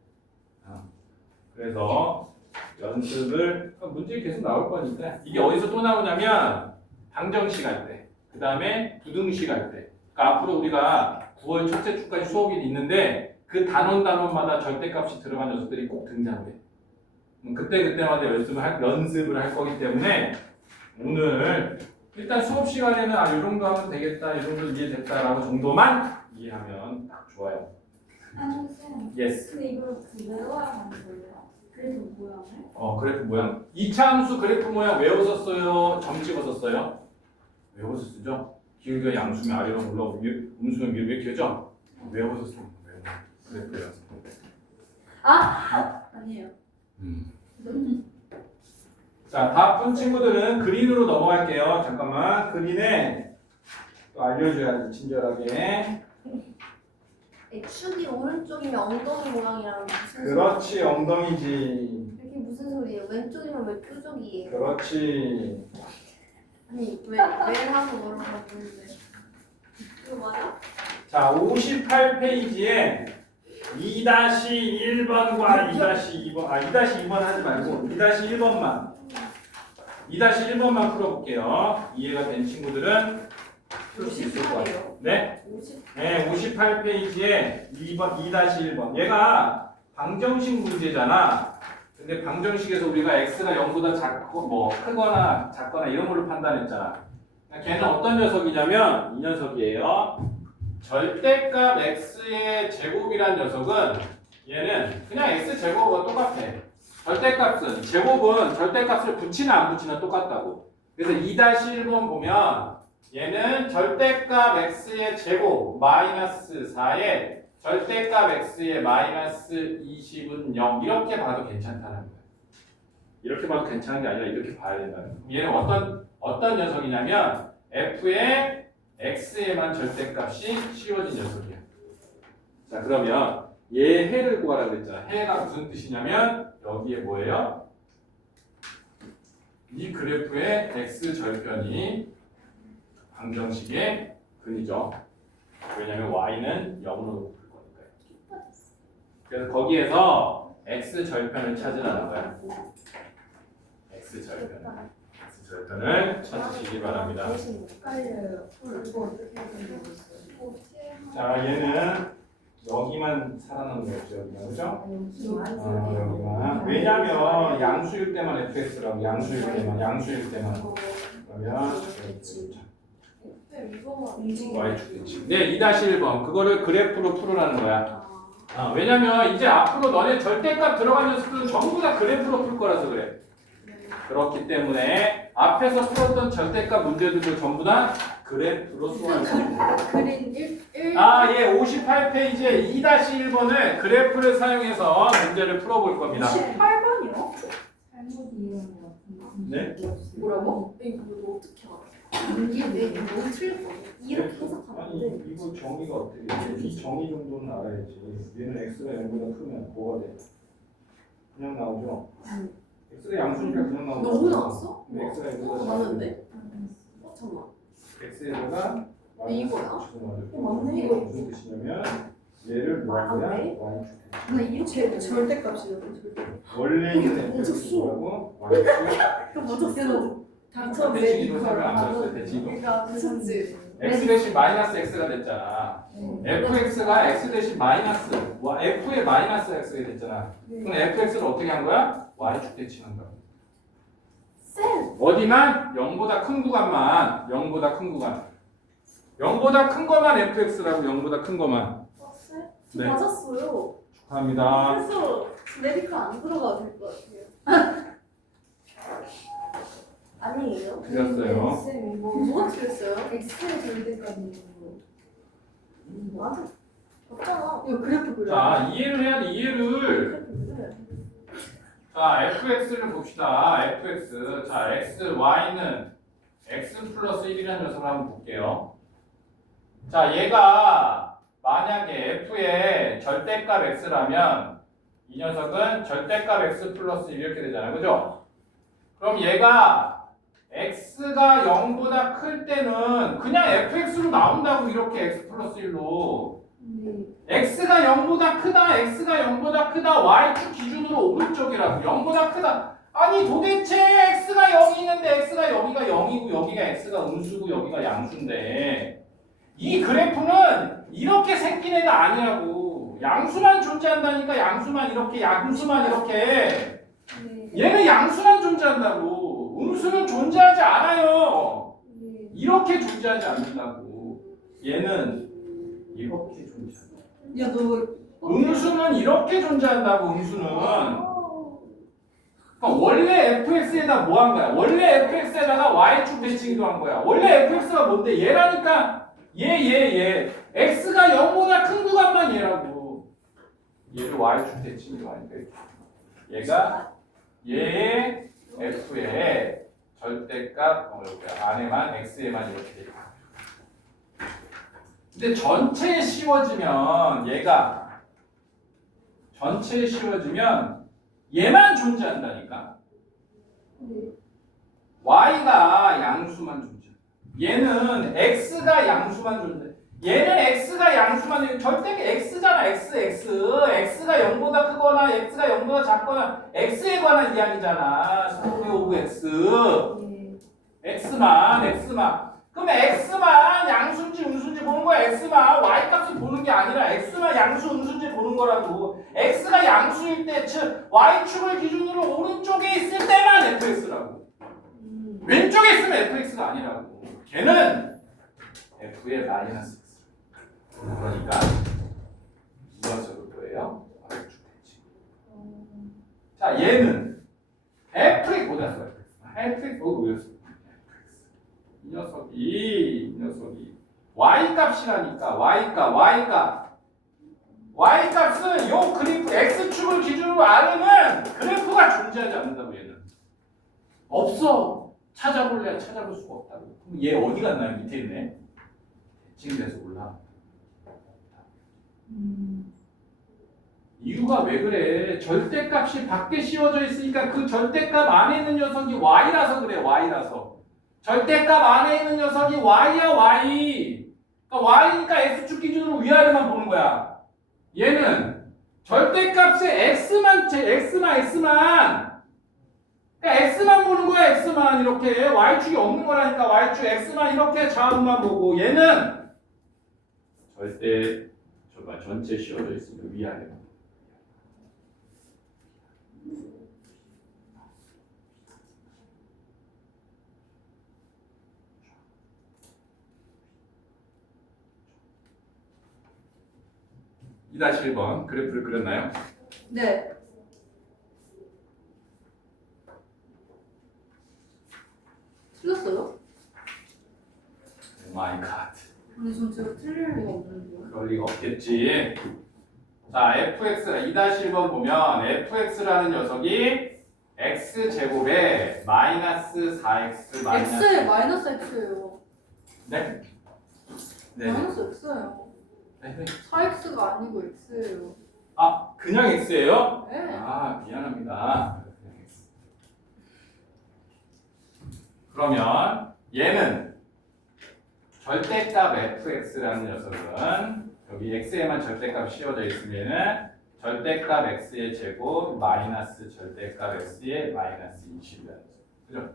그래서 연습을 문제 계속 나올 거니까 이게 어디서 또 나오냐면 방정식 할 때, 그 다음에 부등식 할 때. 그러니까 앞으로 우리가 9월 첫째 주까지 수업이 있는데 그 단원마다 절대값이 들어간 녀석들이 꼭 등장해. 그때마다 연습을 할 거기 때문에 오늘 일단 수업 시간에는 이 정도 하면 되겠다, 이 정도 이해됐다라고 정도만 이해하면 딱 좋아요. 아니 쌤. 예스. 근데 이걸 외워야 하는 거예요? 그래서 모양을? 그래프 모양. 2차 함수 그래프 모양 외웠었어요? 점 찍었었어요? 외워서 쓰죠? 기울기가 양수면 아래로 올라오고 음수면 위로 이렇게 하죠? 외워서 쓰는 거예요. 그래프 외워서. 아니에요. 자, 다 푼 친구들은 그린으로 넘어갈게요. 잠깐만. 그린에 또 알려줘야지, 친절하게. 축이 오른쪽이면 엉덩이 모양이랑 무슨 그렇지, 엉덩이지. 이게 무슨 소리예요? 왼쪽이면 왜 뾰족이에요? 그렇지. 아니 왜 하고 뭐라고 하는데 이거 맞아? 자, 58페이지에 2-1번과 2-2번, 2-2번 하지 말고 2-1번만. 2-1번만 풀어볼게요. 이해가 된 친구들은 풀 수 있을 것 같아요. 네? 58페이지에 2-1번. 얘가 방정식 문제잖아. 근데 방정식에서 우리가 x가 0보다 작고 크거나 작거나 이런 걸로 판단했잖아. 걔는 어떤 녀석이냐면 이 녀석이에요. 절대값 x의 제곱이란 녀석은 얘는 그냥 x 제곱과 똑같아. 절대값은 제곱은 절대값을 붙이나 안 붙이나 똑같다고. 그래서 2-1번 보면 얘는 절대값 x의 제곱 마이너스 4에 절대값 x의 마이너스 20은 0 이렇게 봐도 괜찮다는 거야. 이렇게 봐도 괜찮은 게 아니라 이렇게 봐야 된다는 거야. 얘는 어떤 녀석이냐면 f의 x에만 절대값이 씌워진 녀석이야. 자, 그러면 얘 해를 구하라 그랬잖아. 해가 무슨 뜻이냐면 여기에 뭐예요? 이 그래프의 x 절편이 방정식의 근이죠. 왜냐면 y는 0으로 높을 거니까요. 그래서 거기에서 x 절편을 찾으라는 거야. x 절편을 찾으시기 바랍니다. 헷갈려요. 이거 어떻게 하는지 모르겠어요. 자, 얘는 여기만 살아남는 거죠. 여기만, 그죠? 여기만. 왜냐면 양수일 때만 fx라고. 양수일 때만. 그러면 y축 대칭. 네, 2-1번. 그거를 그래프로 풀으라는 거야. 왜냐면 이제 앞으로 너네 절대값 들어간 녀석들은 전부 다 그래프로 풀 거라서 그래. 그렇기 때문에 앞에서 풀었던 절대값 문제들도 전부 다 그래프로 수할 수 있습니다. 그린 1 예, 58페이지에 2-1번을 그래프를 사용해서 문제를 풀어볼 겁니다. 18번이요? 잘못 이해한 것 같은데. 네? 뭐라고? 이거 너 어떻게 알아? 이게 왜 너무 틀렸거든. 이렇게 해석하면 안 돼. 이거 정의가 어떻게 돼? 이 정의 정도는 알아야지. 얘는 x가 0보다 크면 뭐가 돼? 그냥 나오죠? x가 양수니까 그냥 나오죠? 너무 나왔어? x가 0보다 어, 맞는데? 잠깐만. x에다가 이거야? 맞네. 이거 무슨 뜻이냐면 얘를 뭐야? 맞네. y축. 나 이렇게 절대값이죠. 원래 있는 어, fx라고 또 맞았어. 당첨 대칭이도 설명 안 들었어요. 대칭이도. 그러니까 미쳤지. x 대신 마이너스 x가 됐잖아. fx가 x 대신 마이너스 f의 마이너스 x가 됐잖아. 그럼 fx를 어떻게 한 거야? y축 대칭한 거야. 쌤. 어디만? 0보다 큰 구간만. 0보다 큰 구간. 0보다 큰 거만 fx라고 0보다 큰 거만. 쌤? 네. 맞았어요. 축하합니다. 그래서 메디컬 안 들어가도 될 것 같아요. 아니에요? 틀렸어요. 쌤 뭐가 틀렸어요? 엑스의 절대값이 맞아. 없잖아. 이거 그래프 그려. 자, 이해를 해야 돼. 이해를. 자, fx를 봅시다. fx. 자, x, y는 x 플러스 1이라는 녀석을 한번 볼게요. 자, 얘가 만약에 f의 절대값 x라면 이 녀석은 절대값 x 플러스 1 이렇게 되잖아요. 그죠? 그럼 얘가 x가 0보다 클 때는 그냥 fx로 나온다고 이렇게 x 플러스 1로 x가 0보다 크다, x가 0보다 크다, y축 기준으로 오른쪽이라서 0보다 크다. 아니 도대체 x가 0이 있는데 x가 여기가 0이고 여기가 x가 음수고 여기가 양수인데 이 그래프는 이렇게 생긴 애가 아니라고. 양수만 존재한다니까. 양수만 이렇게, 양수만 이렇게. 얘는 양수만 존재한다고. 음수는 존재하지 않아요. 이렇게 존재하지 않는다고. 얘는 이렇게 존재한다. 야너 음수는 이렇게 존재한다고. 음수는. 그러니까 원래 fx에다 뭐 한 거야? 원래 fx에다가 y축 대칭도 한 거야. 원래 fx가 뭔데? 얘라니까. 얘. x가 0보다 큰 구간만 얘라고. 얘를 y축 대칭도 하니까 얘가 얘의 f의 절대값 안에만 x에만 이렇게 돼 있다. 근데 전체에 씌워지면 얘가 전체에 씌워지면 얘만 존재한다니까. y가 양수만 존재. 얘는 x가 양수만 존재. 얘는 x가 양수만 절대 x잖아. x가 0보다 크거나 x가 0보다 작거나 x에 관한 이야기잖아. 스토리 오브 x. x만. 그럼 x만 양수인지 음수인지 보는 거야. x만 y 값을 보는 게 아니라 x만 양수 음수인지 보는 거라고. x가 양수일 때 즉 y축을 기준으로 오른쪽에 있을 때만 fx라고. 왼쪽에 있으면 fx가 아니라고. 걔는 f의 마이너스 x. 그러니까 이 녀석은 뭐예요? y축 대칭. 자, 얘는 fx 보다 써요. fx 보고 뭐였어? 이 녀석이 y 값이라니까. y 값은 요 그래프 x축을 기준으로 아래는 그래프가 존재하지 않는다고. 얘는 없어. 찾아볼 수가 없다고. 그럼 얘 어디 갔나요? 밑에 있네. 대칭돼서 올라. 이유가 왜 그래? 절대값이 밖에 씌워져 있으니까 그 절대값 안에 있는 녀석이 y라서 그래. y라서. 절대값 안에 있는 녀석이 y야. y. 그러니까 y니까 x축 기준으로 위아래만 보는 거야. 얘는 절대값에 x만. 그러니까 x만 보는 거야. x만 이렇게. y축이 없는 거라니까. y축 x만 이렇게 좌우만 보고. 얘는 절대 전체 씌워져 있으면 위아래만. 다시 1번 그래프를 그렸나요? 네. 틀렸어요? 오 마이 갓. 아니 전 제가 틀릴 리가 없는데요. 그럴 리가 없겠지. 자, fx 2-1번 보면 fx라는 녀석이 x제곱에 마이너스 4x 마이너스 X에 마이너스 X예요. 네? 네. 마이너스 X예요. 네. 4X가 아니고 X예요. 아, 그냥 x예요? 네. 아, 미안합니다. 그냥 x. 그러면 얘는 절대값 fx라는 녀석은 여기 x에만 절대값 씌워져 있으면은 절대값 x의 제곱 마이너스 절대값 x의 마이너스 20이라는 거죠. 그죠?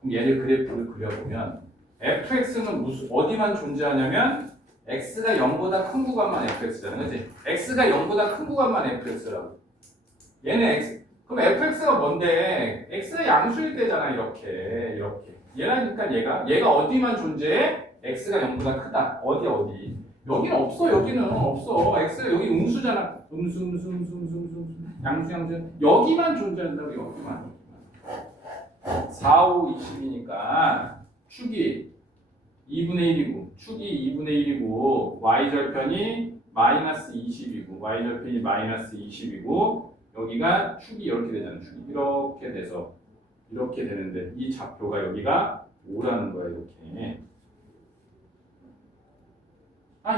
그럼 얘를 그래프를 그려보면 fx는 무슨 어디만 존재하냐면 x가 0보다 큰 구간만 fx라는 거지. x가 0보다 큰 구간만 fx라고. 얘는 x. 그럼 fx가 뭔데? x가 양수일 때잖아. 이렇게. 얘라니까 얘가 어디만 존재해? x가 0보다 크다. 어디? 여기는 없어. 여기는 없어. x가 여기 음수잖아. 음수. 양수. 여기만 존재한다고. 여기만. 4, 5, 20이니까 축이 2분의 1이고 축이 2분의 1이고 y절편이 마이너스 20이고 y절편이 마이너스 20이고 여기가 축이 이렇게 되잖아. 축이 이렇게 돼서 이렇게 되는데 이 좌표가 여기가 5라는 거야. 이렇게.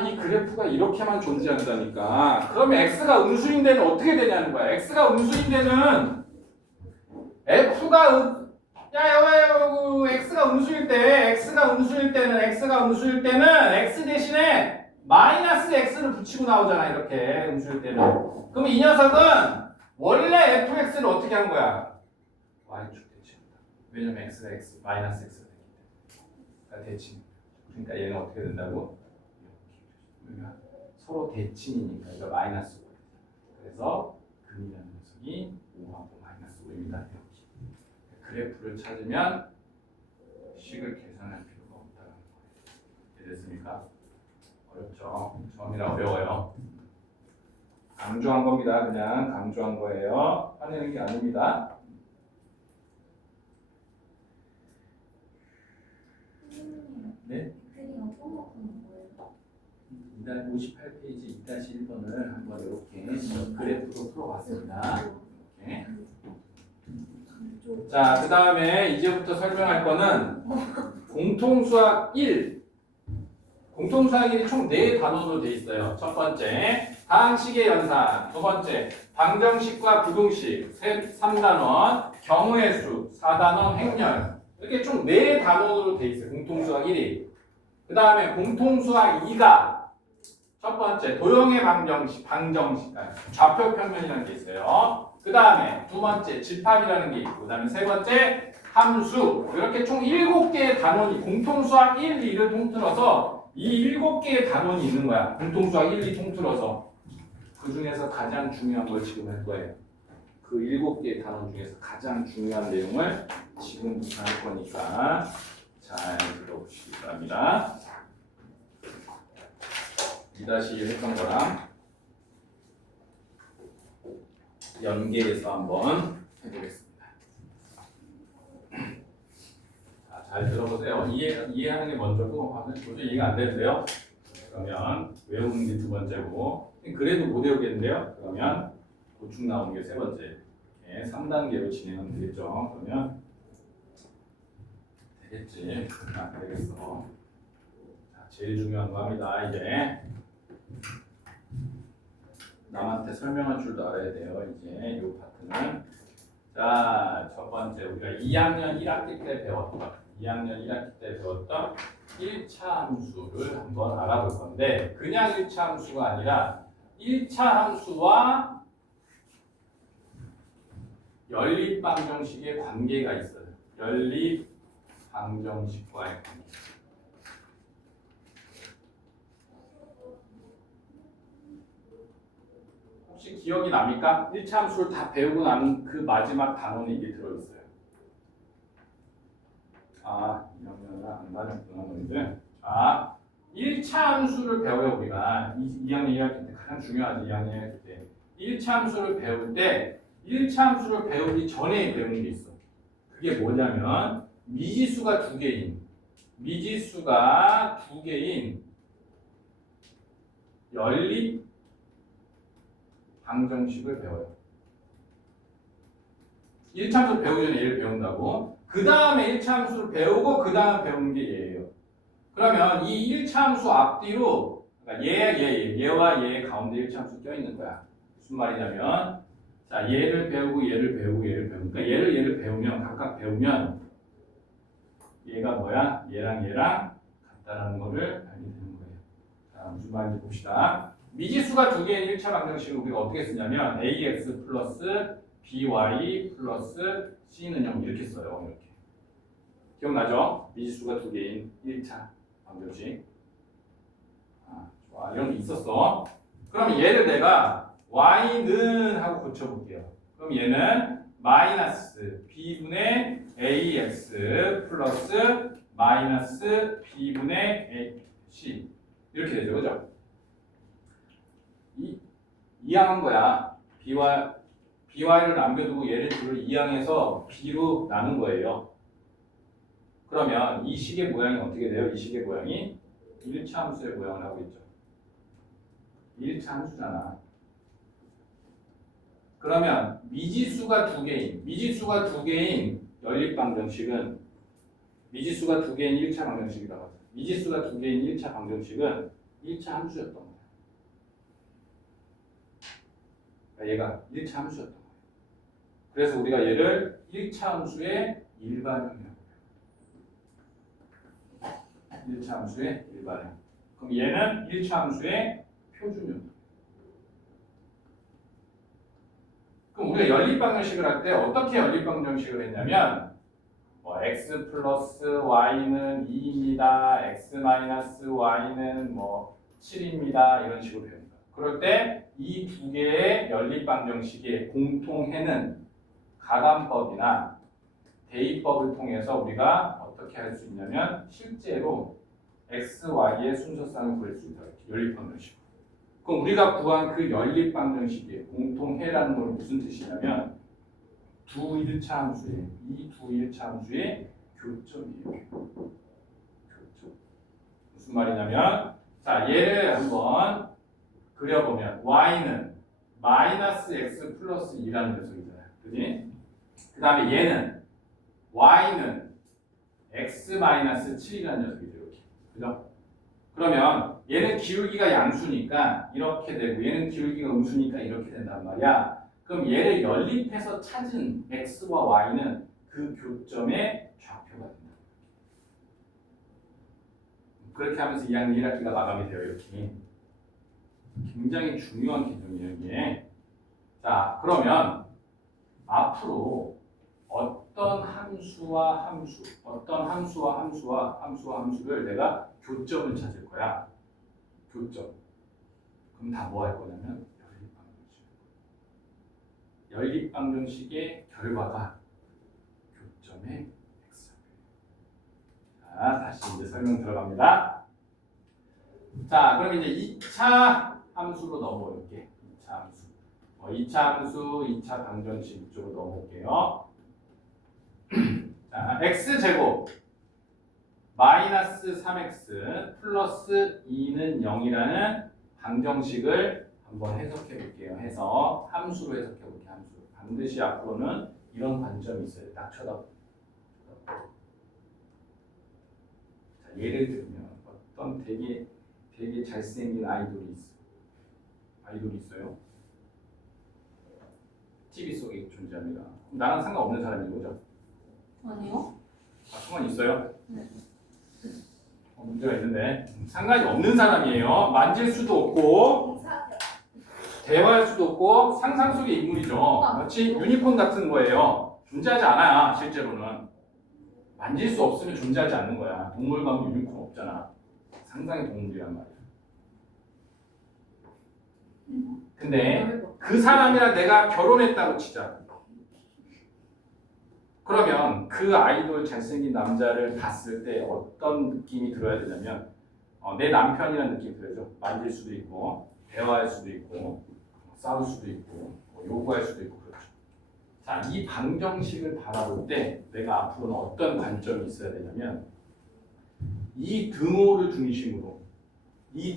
이 그래프가 이렇게만 존재한다니까. 그러면 x가 음수인 데는 어떻게 되냐는 거야. x가 음수인 데는 f가 x가 음수일 때는 x 대신에 마이너스 x를 붙이고 나오잖아. 이렇게 음수일 때는. 그럼 이 녀석은 원래 fx를 어떻게 한 거야? y축 대칭이다. 왜냐면 x가 마이너스 x가 되기 때문에. 그러니까 대칭. 그러니까 얘는 어떻게 된다고? 그러니까 서로 대칭이니까 이거 마이너스 5. 그래서 근이라는 녀석이 5하고 마이너스 5입니다. 그래프를 찾으면 식을 계산할 필요가 없다는 거예요. 이해됐습니까? 어렵죠? 처음이라 어려워요. 강조한 겁니다. 그냥 강조한 거예요. 화내는 게 아닙니다. 네? 빅그리가 써먹는 거예요. 58페이지 2-1번을 한번 이렇게 그래프로 풀어봤습니다. 이렇게. 자, 그 다음에 이제부터 설명할 거는 공통수학 1. 공통수학 1이 총 4단원으로 되어 있어요. 첫 번째, 다항식의 연산. 두 번째, 방정식과 부등식. 3단원, 경우의 수. 4단원, 행렬. 이렇게 총 4단원으로 되어 있어요. 공통수학 1이. 그 다음에 공통수학 2가 첫 번째, 도형의 방정식. 좌표 평면이라는 게 있어요. 그 다음에 두 번째 집합이라는 게 있고 그 다음에 세 번째 함수. 이렇게 총 7개의 단원이 공통수학 1, 2를 통틀어서 이 7개의 단원이 있는 거야. 공통수학 1, 2 통틀어서 그 중에서 가장 중요한 걸 지금 할 거예요. 그 7개의 단원 중에서 가장 중요한 내용을 지금부터 할 거니까 잘 들어보시기 바랍니다. 2-1 했던 거랑 연계해서 한번 해보겠습니다. 자, 잘 들어보세요. 이해하는 게 먼저고 도저히 이해가 안 되는데요. 그러면 외우는 게 두 번째고 그래도 못 외우겠는데요. 그러면 보충 나오는 게 세 번째. 3단계로 진행하면 되겠죠. 그러면 되겠지. 안 되겠어. 자, 제일 중요한 거 합니다. 이제 남한테 설명할 줄도 알아야 돼요. 이제 이 파트는. 자, 첫 번째 우리가 2학년 1학기 때 배웠던 1차 함수를 한번 알아볼 건데 그냥 1차 함수가 아니라 1차 함수와 연립방정식의 관계가 있어요. 연립방정식과의 관계. 혹시 기억이 납니까? 1차 함수를 다 배우고 나면 그 마지막 단원에 이게 들어있어요. 이러면 안 맞았구나, 너희들. 1차 함수를 배워요, 우리가. 2학년 1학기 때 가장 중요하지, 2학년 1학기 때. 1차 함수를 배울 때, 1차 함수를 배우기 전에 배우는 게 있어. 그게 뭐냐면, 미지수가 두 개인 연립 방정식을 배워요. 1차 함수를 배우기 전에 얘를 배운다고. 그 다음에 1차 함수를 배우고 그 다음 배우는 게 얘예요. 그러면 이 1차 함수 앞뒤로 그러니까 얘와 얘 가운데 1차 함수 껴있는 거야. 무슨 말이냐면 자 얘를 배우고 얘를 배우고 얘를 배우고 그러니까 얘를 배우면 각각 배우면 얘가 뭐야? 얘랑 같다라는 거를 알게 되는 거예요. 자 무슨 말인지 봅시다. 미지수가 두 개인 1차 방정식을 우리가 어떻게 쓰냐면 ax 플러스 by 플러스 c는 0 이렇게 써요. 이렇게. 기억나죠? 미지수가 두 개인 1차 방정식. 좋아. 이런 게 있었어. 그럼 얘를 내가 y는 하고 고쳐볼게요. 그럼 얘는 마이너스 b분의 ax 플러스 마이너스 b분의 ac 이렇게 되죠. 그죠? 이항한 거야. by를 남겨두고 얘를 둘을 이항해서 b로 나눈 거예요. 그러면 이 식의 모양이 어떻게 돼요? 이 식의 모양이 1차 함수의 모양을 하고 있죠. 1차 함수잖아. 그러면 미지수가 두 개인 연립방정식은 미지수가 두 개인 1차 방정식이라고 하죠. 미지수가 두 개인 1차 방정식은 1차 함수였던 거야. 그러니까 얘가 1차 함수였던 거야. 그래서 우리가 얘를 1차 함수의 일반형이라고 해요. 1차 함수의 일반형. 그럼 얘는 1차 함수의 표준형. 그럼 우리가 연립방정식을 할 때 어떻게 연립방정식을 했냐면 x 플러스 y는 2입니다. x 마이너스 y는 7입니다. 이런 식으로 배웁니다. 그럴 때 이 두 개의 연립방정식의 공통해는 가감법이나 대입법을 통해서 우리가 어떻게 할 수 있냐면 실제로 x, y의 순서상을 구할 수 있다. 연립방정식. 그럼 우리가 구한 그 연립방정식의 공통해라는 건 무슨 뜻이냐면 이 두 1차 함수의 교점이에요. 교점. 무슨 말이냐면 자 얘를 한번 그려보면 y는 마이너스 x 플러스 2라는 녀석이잖아요. 그지? 그 다음에 얘는 y는 x 마이너스 7이라는 녀석이죠. 이렇게. 그죠? 그러면 얘는 기울기가 양수니까 이렇게 되고 얘는 기울기가 음수니까 이렇게 된단 말이야. 그럼 얘를 연립해서 찾은 x와 y는 그 교점의 좌표가 된다. 그렇게 하면서 2학년 1학기가 마감이 돼요. 이렇게. 굉장히 중요한 개념이에요. 이게. 자, 그러면 앞으로 어떤 함수를 내가 교점을 찾을 거야. 교점. 그럼 다 뭐 할 거냐면 연립방정식의 결과가 교점의 x. 자, 다시 이제 설명 들어갑니다. 자, 그럼 이제 2차 함수로 넘어올게. 2차 함수. 2차 함수, 2차 방정식 쪽으로 넘어올게요. 자, x제곱 마이너스 3x 플러스 2는 0이라는 방정식을 한번 해석해 볼게요. 해서 함수로 해석해 볼게요. 함수. 반드시 앞으로는 이런 관점이 있어요. 딱 쳐다보고. 자, 예를 들면 어떤 되게 잘생긴 아이돌이 있어요. TV 속에 존재합니다. 나랑 상관없는 사람인 거죠? 아니요. 상관 있어요? 네. 문제가 있는데 상관이 없는 사람이에요. 만질 수도 없고 대화할 수도 없고 상상 속의 인물이죠. 마치 유니콘 같은 거예요. 존재하지 않아 실제로는. 만질 수 없으면 존재하지 않는 거야. 동물 가면 유니콘 없잖아. 상상의 동물이란 말이야. 근데 그 사람이랑 내가 결혼했다고 치자. 그러면 그 아이돌 잘생긴 남자를 봤을 때 어떤 느낌이 들어야 되냐면 내 남편이라는 느낌이 들어야죠. 만질 수도 있고 대화할 수도 있고 싸울 수도 있고 요구할 수도 있고 그렇죠. 자 자, 이 방정식을 바라볼 때 내가 앞으로는 어떤 관점이 있어야 되냐면 이 등호를 중심으로 이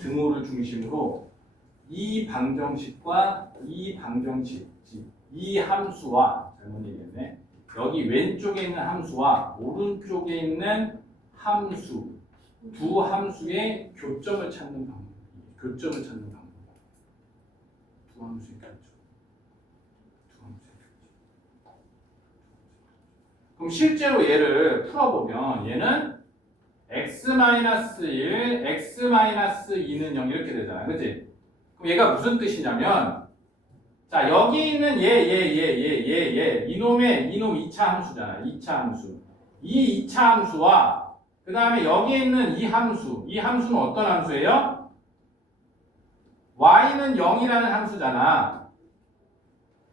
방정식과 이 방정식, 즉 이 함수와 잘못 얘기했네. 여기 왼쪽에 있는 함수와 오른쪽에 있는 함수 두 함수의 교점을 찾는 방법. 두 함수의 교점. 그럼 실제로 얘를 풀어보면 얘는 x-1, x-2는 0 이렇게 되잖아. 그치? 그럼 얘가 무슨 뜻이냐면 자 여기 있는 얘 이놈 2차 함수잖아. 2차 함수. 이 2차 함수와 그 다음에 여기에 있는 이 함수는 어떤 함수예요? y는 0이라는 함수잖아.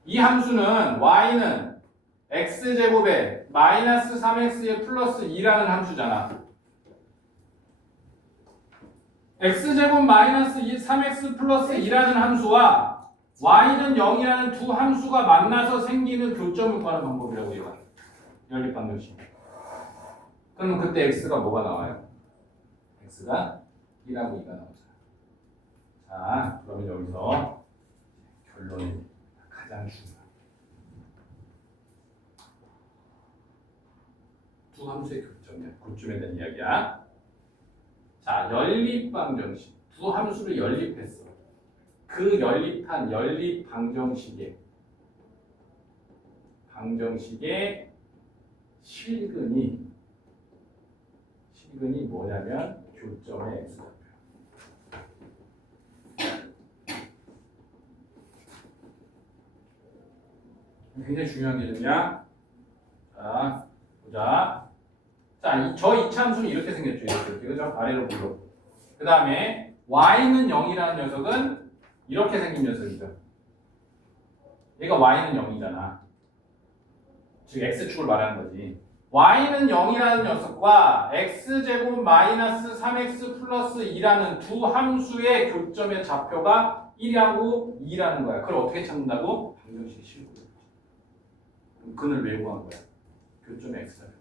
이 함수는 y는 x제곱에 마이너스 3x에 플러스 2라는 함수잖아. x제곱 마이너스 3x 플러스 2라는 함수와 y는 0이라는 두 함수가 만나서 생기는 교점을 구하는 방법이라고 해요. 연립방정식. 그럼 그때 x가 뭐가 나와요? x가 1하고 2가 나오잖아. 자, 그러면 여기서 결론이 가장 중요한 두 함수의 교점에 대한 이야기야. 자, 연립방정식. 두 함수를 연립했어. 그 연립한 연립방정식의 실근이 뭐냐면 교점의 x좌표. 굉장히 중요한 개념이야. 자, 보자. 자, 저 이차함수는 이렇게 생겼죠. 이렇게. 그죠? 아래로 불러. 그 다음에 y는 0이라는 녀석은 이렇게 생긴 녀석이죠. 얘가 y는 0이잖아. 즉 x축을 말하는 거지. y는 0이라는 녀석과 x제곱 마이너스 3x 플러스 2라는 두 함수의 교점의 좌표가 1하고 2라는 거야. 그걸 어떻게 찾는다고? 방정식이 실고. 그럼 근을 왜 구한 거야? 교점의 x좌표.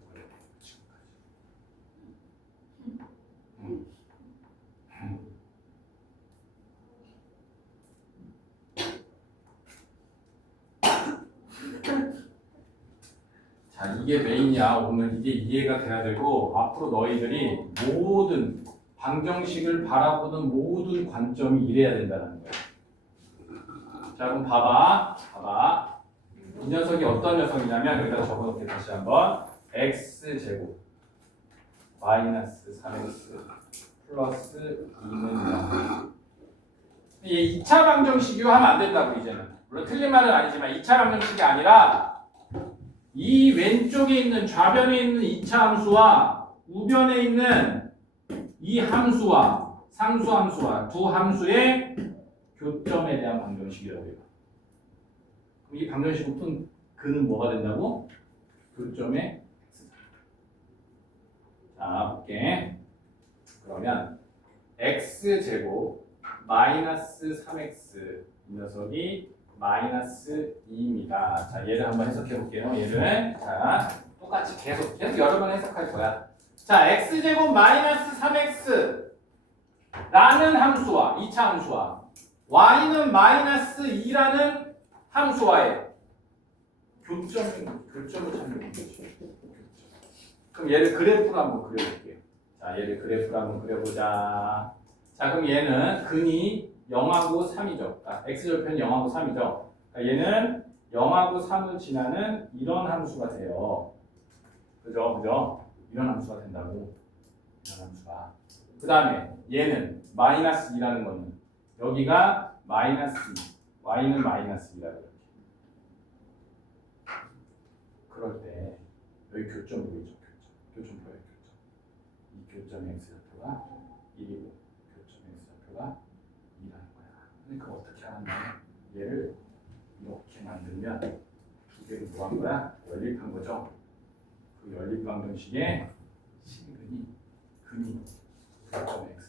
자, 이게 메인이야. 오늘 이게 이해가 돼야 되고 앞으로 너희들이 모든 방정식을 바라보는 모든 관점이 이래야 된다는 거야. 자, 그럼 봐봐. 이 녀석이 어떤 녀석이냐면 여기다가 적어놓게 다시 한번 x제곱 마이너스 3x 플러스 2는 0. 얘 2차 방정식이요 하면 안 된다고 이제는. 물론 틀린 말은 아니지만 2차 방정식이 아니라 이 왼쪽에 있는 좌변에 있는 2차 함수와 우변에 있는 이 함수와 상수 함수와 두 함수의 교점에 대한 방정식이라고 해요. 그럼 이 방정식을 푼 근은 뭐가 된다고? 교점의 x다. 자, 볼게. 그러면 x제곱 마이너스 3x 이 녀석이 마이너스 2입니다. 자, 얘를 한번 해석해 볼게요. 얘를 자 똑같이 계속 여러 번 해석할 거야. 자, x제곱 마이너스 3x 라는 함수와 2차 함수와 y는 마이너스 2라는 함수와의 교점을 찾는 거죠. 그럼 얘를 그래프로 한번 그려볼게요. 자, 얘를 그래프로 한번 그려보자. 자, 그럼 얘는 근이 0하고 3이죠. 아, x절편이 0하고 3이죠. 그러니까 얘는 0하고 3을 지나는 이런 함수가 돼요. 그죠? 이런 함수가 된다고. 이런 함수가. 그 다음에 얘는 마이너스 2라는 거는 여기가 마이너스 2, y는 마이너스 2라고 이렇게. 그럴 때 여기 교점 보이죠? 교점 보여요. 이 교점의 x좌표가 1이고 교점의 x좌표가 2라는 거야. 그러니까 어떻게 하냐? 얘를 이렇게 만들면 두 개를 뭐 한 거야? 연립한 거죠. 그 연립 방정식의 실근이 근이 교점의 x좌표.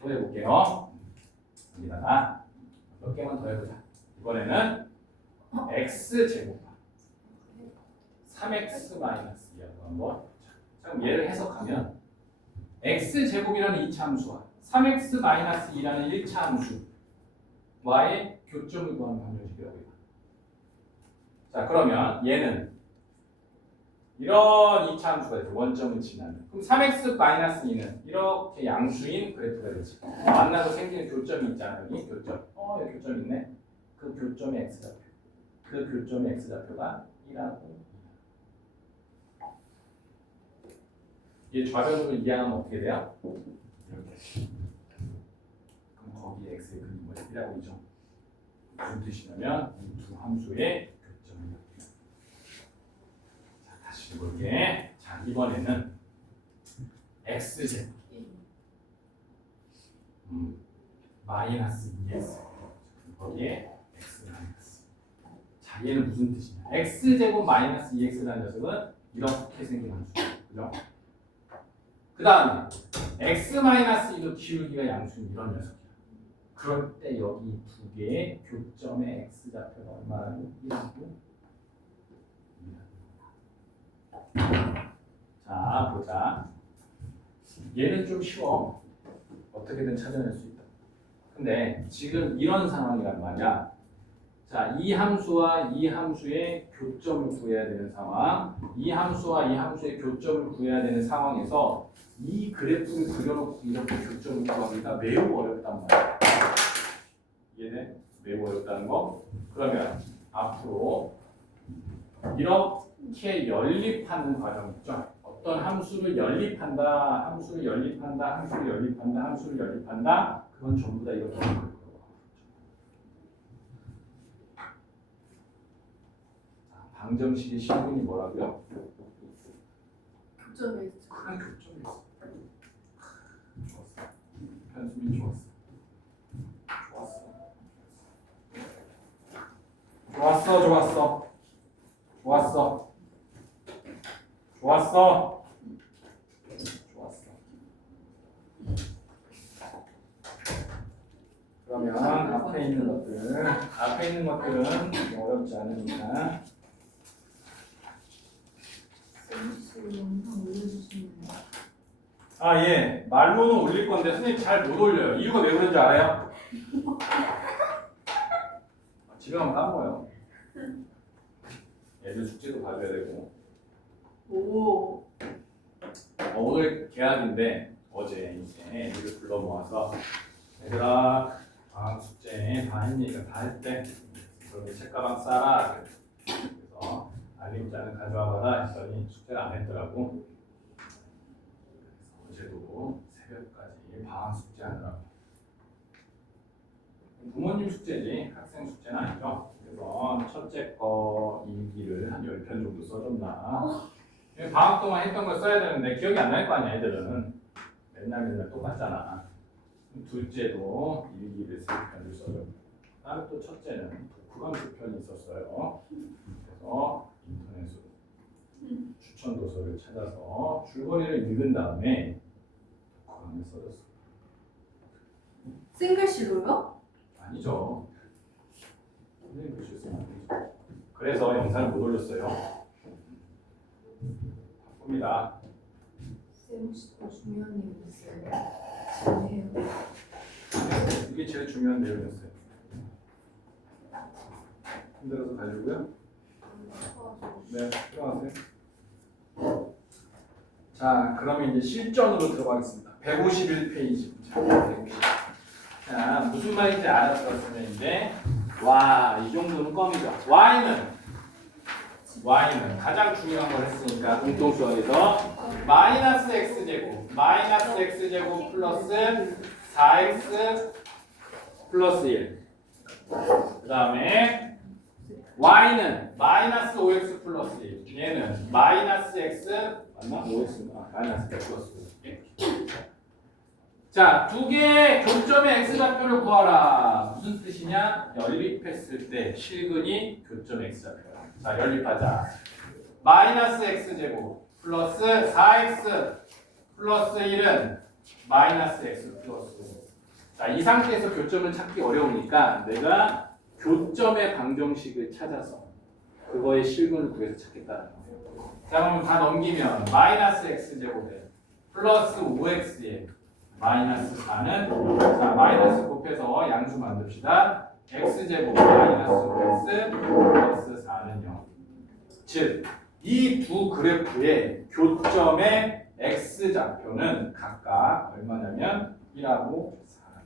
또 해볼게요. 여기다가 몇 개만 더 해보자. 이번에는 x제곱 3x 마이너스 2하고 한번 자, 그럼 얘를 해석하면 x제곱이라는 2차 함수와 3x 마이너스 2라는 1차 함수와의 교점을 구하는 방정식이라고 해요. 자 그러면 얘는 이런 2차 함수가 있죠. 원점을 지나는. 그럼 3x 마이너스 2는 이렇게 양수인 그래프가 되지. 만나서 생기는 교점이 있잖아요. 여기 교점. 여기 교점 있네. 그 교점의 x좌표. 그 교점의 x좌표가 1하고 얘 좌변으로 이해하면 어떻게 돼요? 이렇게. 그럼 거기에 x의 근이 뭐야? 1하고 2죠. 무슨 뜻이냐면 이 두 함수의 교점이에요. 자, 다시 볼게. 자, 이번에는 x제곱 마이너스 2x 거기에 x 마이너스. 자, 얘는 무슨 뜻이냐? x제곱 마이너스 2x라는 녀석은 이렇게 생긴 함수예요. 그죠? 그 다음에 x-2도 기울기가 양수인 이런 녀석이야. 그럴 때 여기 두 개의 교점의 x좌표가 얼마라고? 1하고 2. 자 보자. 얘는 좀 쉬워. 어떻게든 찾아낼 수 있다. 근데 지금 이런 상황이란 말이야. 자, 이 함수와 이 함수의 교점을 구해야 되는 상황, 이 함수와 이 함수의 교점을 구해야 되는 상황에서 이 그래프를 그려놓고 이렇게 교점을 구하기가 매우 어렵단 말이야. 이해돼? 매우 어렵다는 거? 그러면 앞으로 이렇게 연립하는 과정 있죠? 어떤 함수를 연립한다, 함수를 연립한다, 함수를 연립한다, 함수를 연립한다. 그건 전부 다 이렇게 하는 거예요. 방정식의 실근이 뭐라고요? 교점에 큰 교점이 있어. 좋았어. 편수이 좋았어. 좋았어. 그러면 앞에 있는 것들은 어렵지 않으니까. 영상 올려주시면 아, 예. 말로는 올릴 건데 선생님 잘 못 올려요. 이유가 왜 그런지 알아요? 집에 가면 까먹어요. 애들 숙제도 봐줘야 되고. 오. 오늘 개학인데 어제 이제 애들을 불러 모아서 얘들아 방학 숙제 다 했니? 다 했대. 그러면 책가방 싸라. 그래서 알림장을 가져와 봐라 했더니 숙제를 안 했더라고. 어제도 새벽까지 방학 숙제 하느라고. 부모님 숙제지 학생 숙제는 아니죠. 그래서 첫째 거 일기를 한 10편 정도 써줬나. 방학 동안 했던 걸 써야 되는데 기억이 안 날 거 아니야 애들은. 맨날 똑같잖아. 둘째도 일기를 3편을 써줬고 다음에 또 첫째는 독후감 2편이 있었어요. 그래서 인터넷으로 추천 도서를 찾아서 줄거리를 읽은 다음에 독후감을 써줬어. 싱글씨로요? 아니죠. 선생님 글씨 쓰면 안 되죠. 그래서 영상을 못 올렸어요. 바쁩니다. 쌤 혹시 더 중요한 일 있어요? 진해요. 이게 제일 중요한 내용이었어요. 힘들어서 가려고요. 네, 들어가세요. 자, 그러면 이제 실전으로 들어가겠습니다. 151페이지. 자, 무슨 말인지 알았었으면 이제 이 정도는 껌이죠. y는 가장 중요한 걸 했으니까 공통수학에서 마이너스 x제곱 플러스 4x 플러스 1. 그 다음에 y는 마이너스 5x 플러스 1. 얘는 마이너스 x 맞나? 5x 마이너스 x 플러스 1. 자, 두 개의 교점의 x좌표를 구하라. 무슨 뜻이냐? 연립했을 때 실근이 교점의 x좌표야. 자, 연립하자. 마이너스 x제곱 플러스 4x 플러스 1은 마이너스 x 플러스 5. 자, 이 상태에서 교점을 찾기 어려우니까 내가 교점의 방정식을 찾아서 그거의 실근을 구해서 찾겠다는 거예요. 자, 그럼 다 넘기면 마이너스 x제곱에 플러스 5x에 마이너스 4는 자, 마이너스 곱해서 양수 만듭시다. x제곱 마이너스 5x 플러스 4는 0. 즉, 이 두 그래프의 교점의 x좌표는 각각 얼마냐면 1하고 4.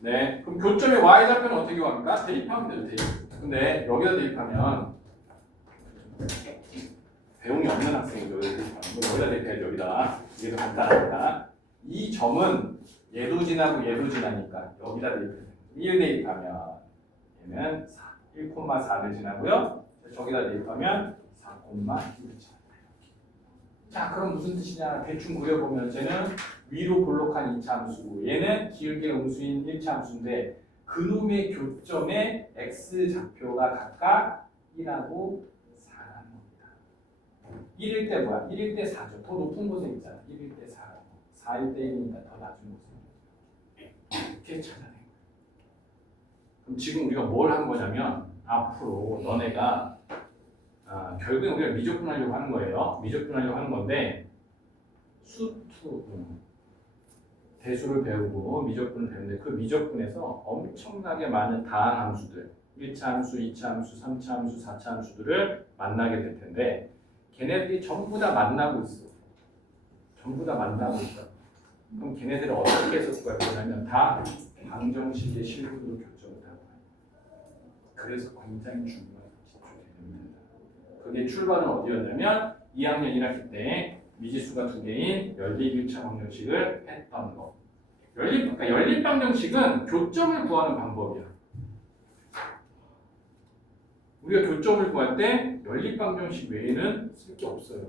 네, 그럼 교점의 y좌표는 어떻게 구합니까? 대입하면 돼요, 대입. 근데 여기다 대입하면 배움이 없는 학생이 여기다 대입해야죠, 여기다. 이게 더 간단하니까. 이 점은 얘도 지나고 얘도 지나니까 여기다 대입해요. 1 대입하면 얘는 1,4를 지나고요. 저기다 대입하면 4,1을 지나요. 자, 그럼 무슨 뜻이냐? 대충 그려보면 쟤는 위로 볼록한 2차 함수고 얘는 길게 음수인 1차 함수인데 그놈의 교점의 x좌표가 각각 1하고 4라는 겁니다. 1일 때 뭐야? 1일 때 4죠. 더 높은 곳에 있잖아. 1일 때 4라고. 4일 때 1이니까 더 낮은 곳에 이렇게 찾아낸 거예요. 그럼 지금 우리가 뭘 한 거냐면 앞으로 너네가 결국엔 우리가 미적분하려고 하는 거예요. 미적분하려고 하는 건데 수투 대수를 배우고 미적분을 배우는데 그 미적분에서 엄청나게 많은 다항 함수들 1차 함수, 2차 함수, 3차 함수, 4차 함수들을 만나게 될 텐데 걔네들이 전부 다 만나고 있어. 전부 다 만나고 있다. 그럼 걔네들을 어떻게 해서 구하냐면 다 방정식의 실근으로 교점을 하고 그래서 굉장히 중요한 기초개념입니다. 그게 출발은 어디였냐면 2학년 1학기 때 미지수가 2개인 연립 1차 방정식을 했던 거. 그러니까 연립 방정식은 교점을 구하는 방법이야. 우리가 교점을 구할 때 연립 방정식 외에는 쓸 게 없어요.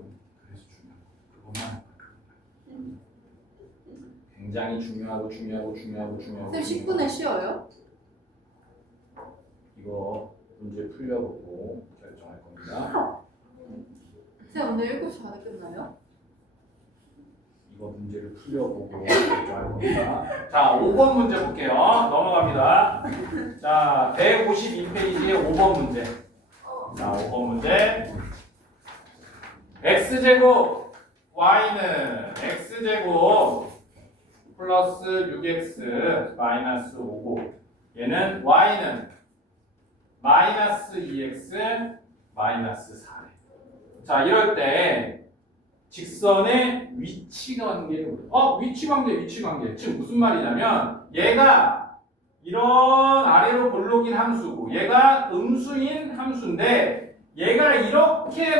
그래서 중요한 거. 그것만 굉장히 중요하고. 쌤 10분에 쉬어요? 이거 문제 풀려보고 결정할 겁니다. 쌤 오늘 7시 반에 끝나요? 이거 문제를 풀려보고 결정할 겁니다. 자, 5번 문제 볼게요. 넘어갑니다. 자, 152페이지의 5번 문제. 자, 5번 문제. x제곱 y는 x제곱 플러스 6x 마이너스 5고 얘는 y는 마이너스 2x 마이너스 4래. 자, 이럴 때 직선의 위치관계를 위치관계. 지금 무슨 말이냐면 얘가 이런 아래로 볼록인 함수고 얘가 음수인 함수인데 얘가 이렇게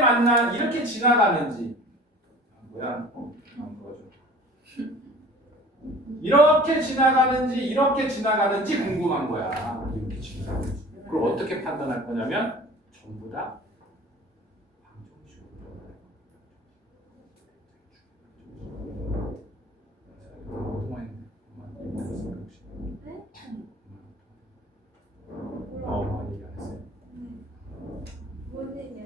지나가는지 이렇게 지나가는지 궁금한 거야. 이렇게 지나가는지. 그걸 어떻게 판단할 거냐면 전부 다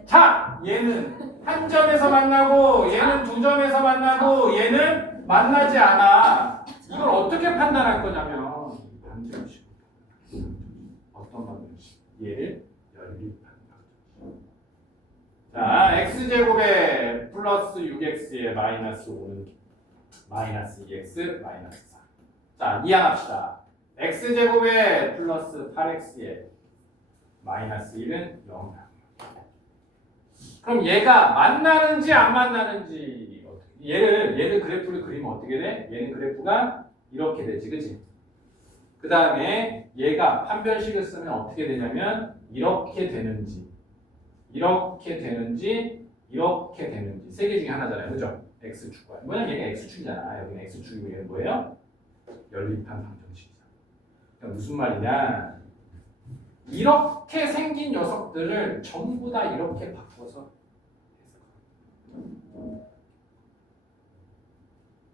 자, 얘는 한 점에서 만나고 얘는 두 점에서 만나고 얘는 만나지 않아. 이걸 어떻게 판단할 거냐면 방정식. 어떤 방정식? 얘를 연립한 방정식. 자, x제곱에 플러스 6x에 마이너스 5는 마이너스 2x 마이너스 4. 자, 이항합시다. x제곱에 플러스 8x에 마이너스 1은 0이다. 그럼 얘가 만나는지 안 만나는지 얘를 그래프를 그리면 어떻게 돼? 얘는 그래프가 이렇게 되지, 그치? 그 다음에 얘가 판별식을 쓰면 어떻게 되냐면 이렇게 되는지 세 개 중에 하나잖아요, 그죠? x축과 뭐냐 얘가 x축이잖아. 여기는 x축이고 얘는 뭐예요? 연립한 방정식이잖아. 그러니까 무슨 말이냐? 이렇게 생긴 녀석들을 전부 다 이렇게 바꿔서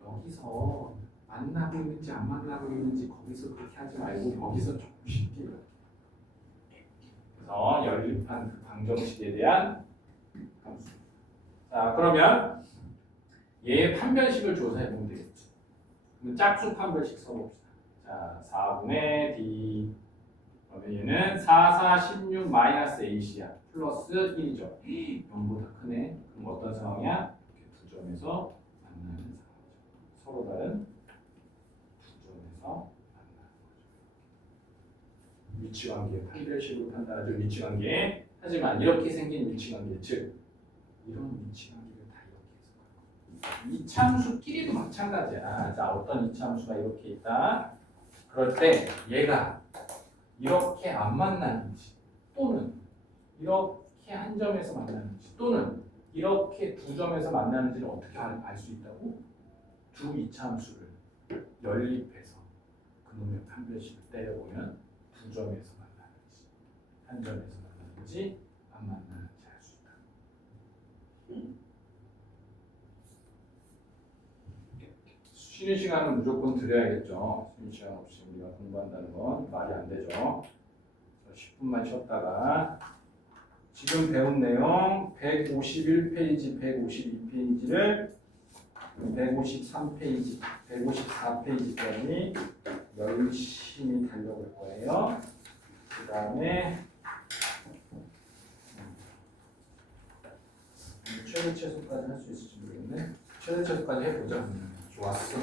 여기서 만나고 있는지 안 만나고 있는지 거기서 그렇게 하지 말고 거기서 조금 쉽게. 그래서 연립한 그 방정식에 대한 함수. 자, 그러면 얘의 판별식을 조사해 보면 되겠지. 그럼 짝수 판별식 써봅시다. 자, 4분의 d 그러면 얘는 4, 4, 16 마이너스 8이야. 플러스 1이죠. 0보다 크네. 그럼 어떤 상황이야? 이렇게 두 점에서 만나는 상황이죠. 서로 다른 두 점에서 만나는 거죠. 위치관계, 판별식으로 판단하죠. 위치관계. 하지만 이렇게 생긴 위치관계, 즉 이런 위치관계를 다 이렇게 해서 이차함수끼리도 마찬가지야. 자, 어떤 이차함수가 이렇게 있다. 그럴 때 얘가 이렇게 안 만나는지 또는 이렇게 한 점에서 만나는지 또는 이렇게 두 점에서 만나는지를 어떻게 알 수 있다고? 두 이차함수를 연립해서 그놈의 판별식을 때려보면 두 점에서 만나는지 한 점에서 만나는지 안 만나는지 알 수 있다. 쉬는 시간은 무조건 드려야겠죠. 쉬는 시간 없이 우리가 공부한다는 건 말이 안 되죠. 10분만 쉬었다가 지금 배운 내용 151페이지, 152페이지를 153페이지, 154페이지까지 열심히 달려볼 거예요. 그 다음에 최대 최소까지 할 수 있을지 모르겠네. 최대 최소까지 해보자. 좋았어.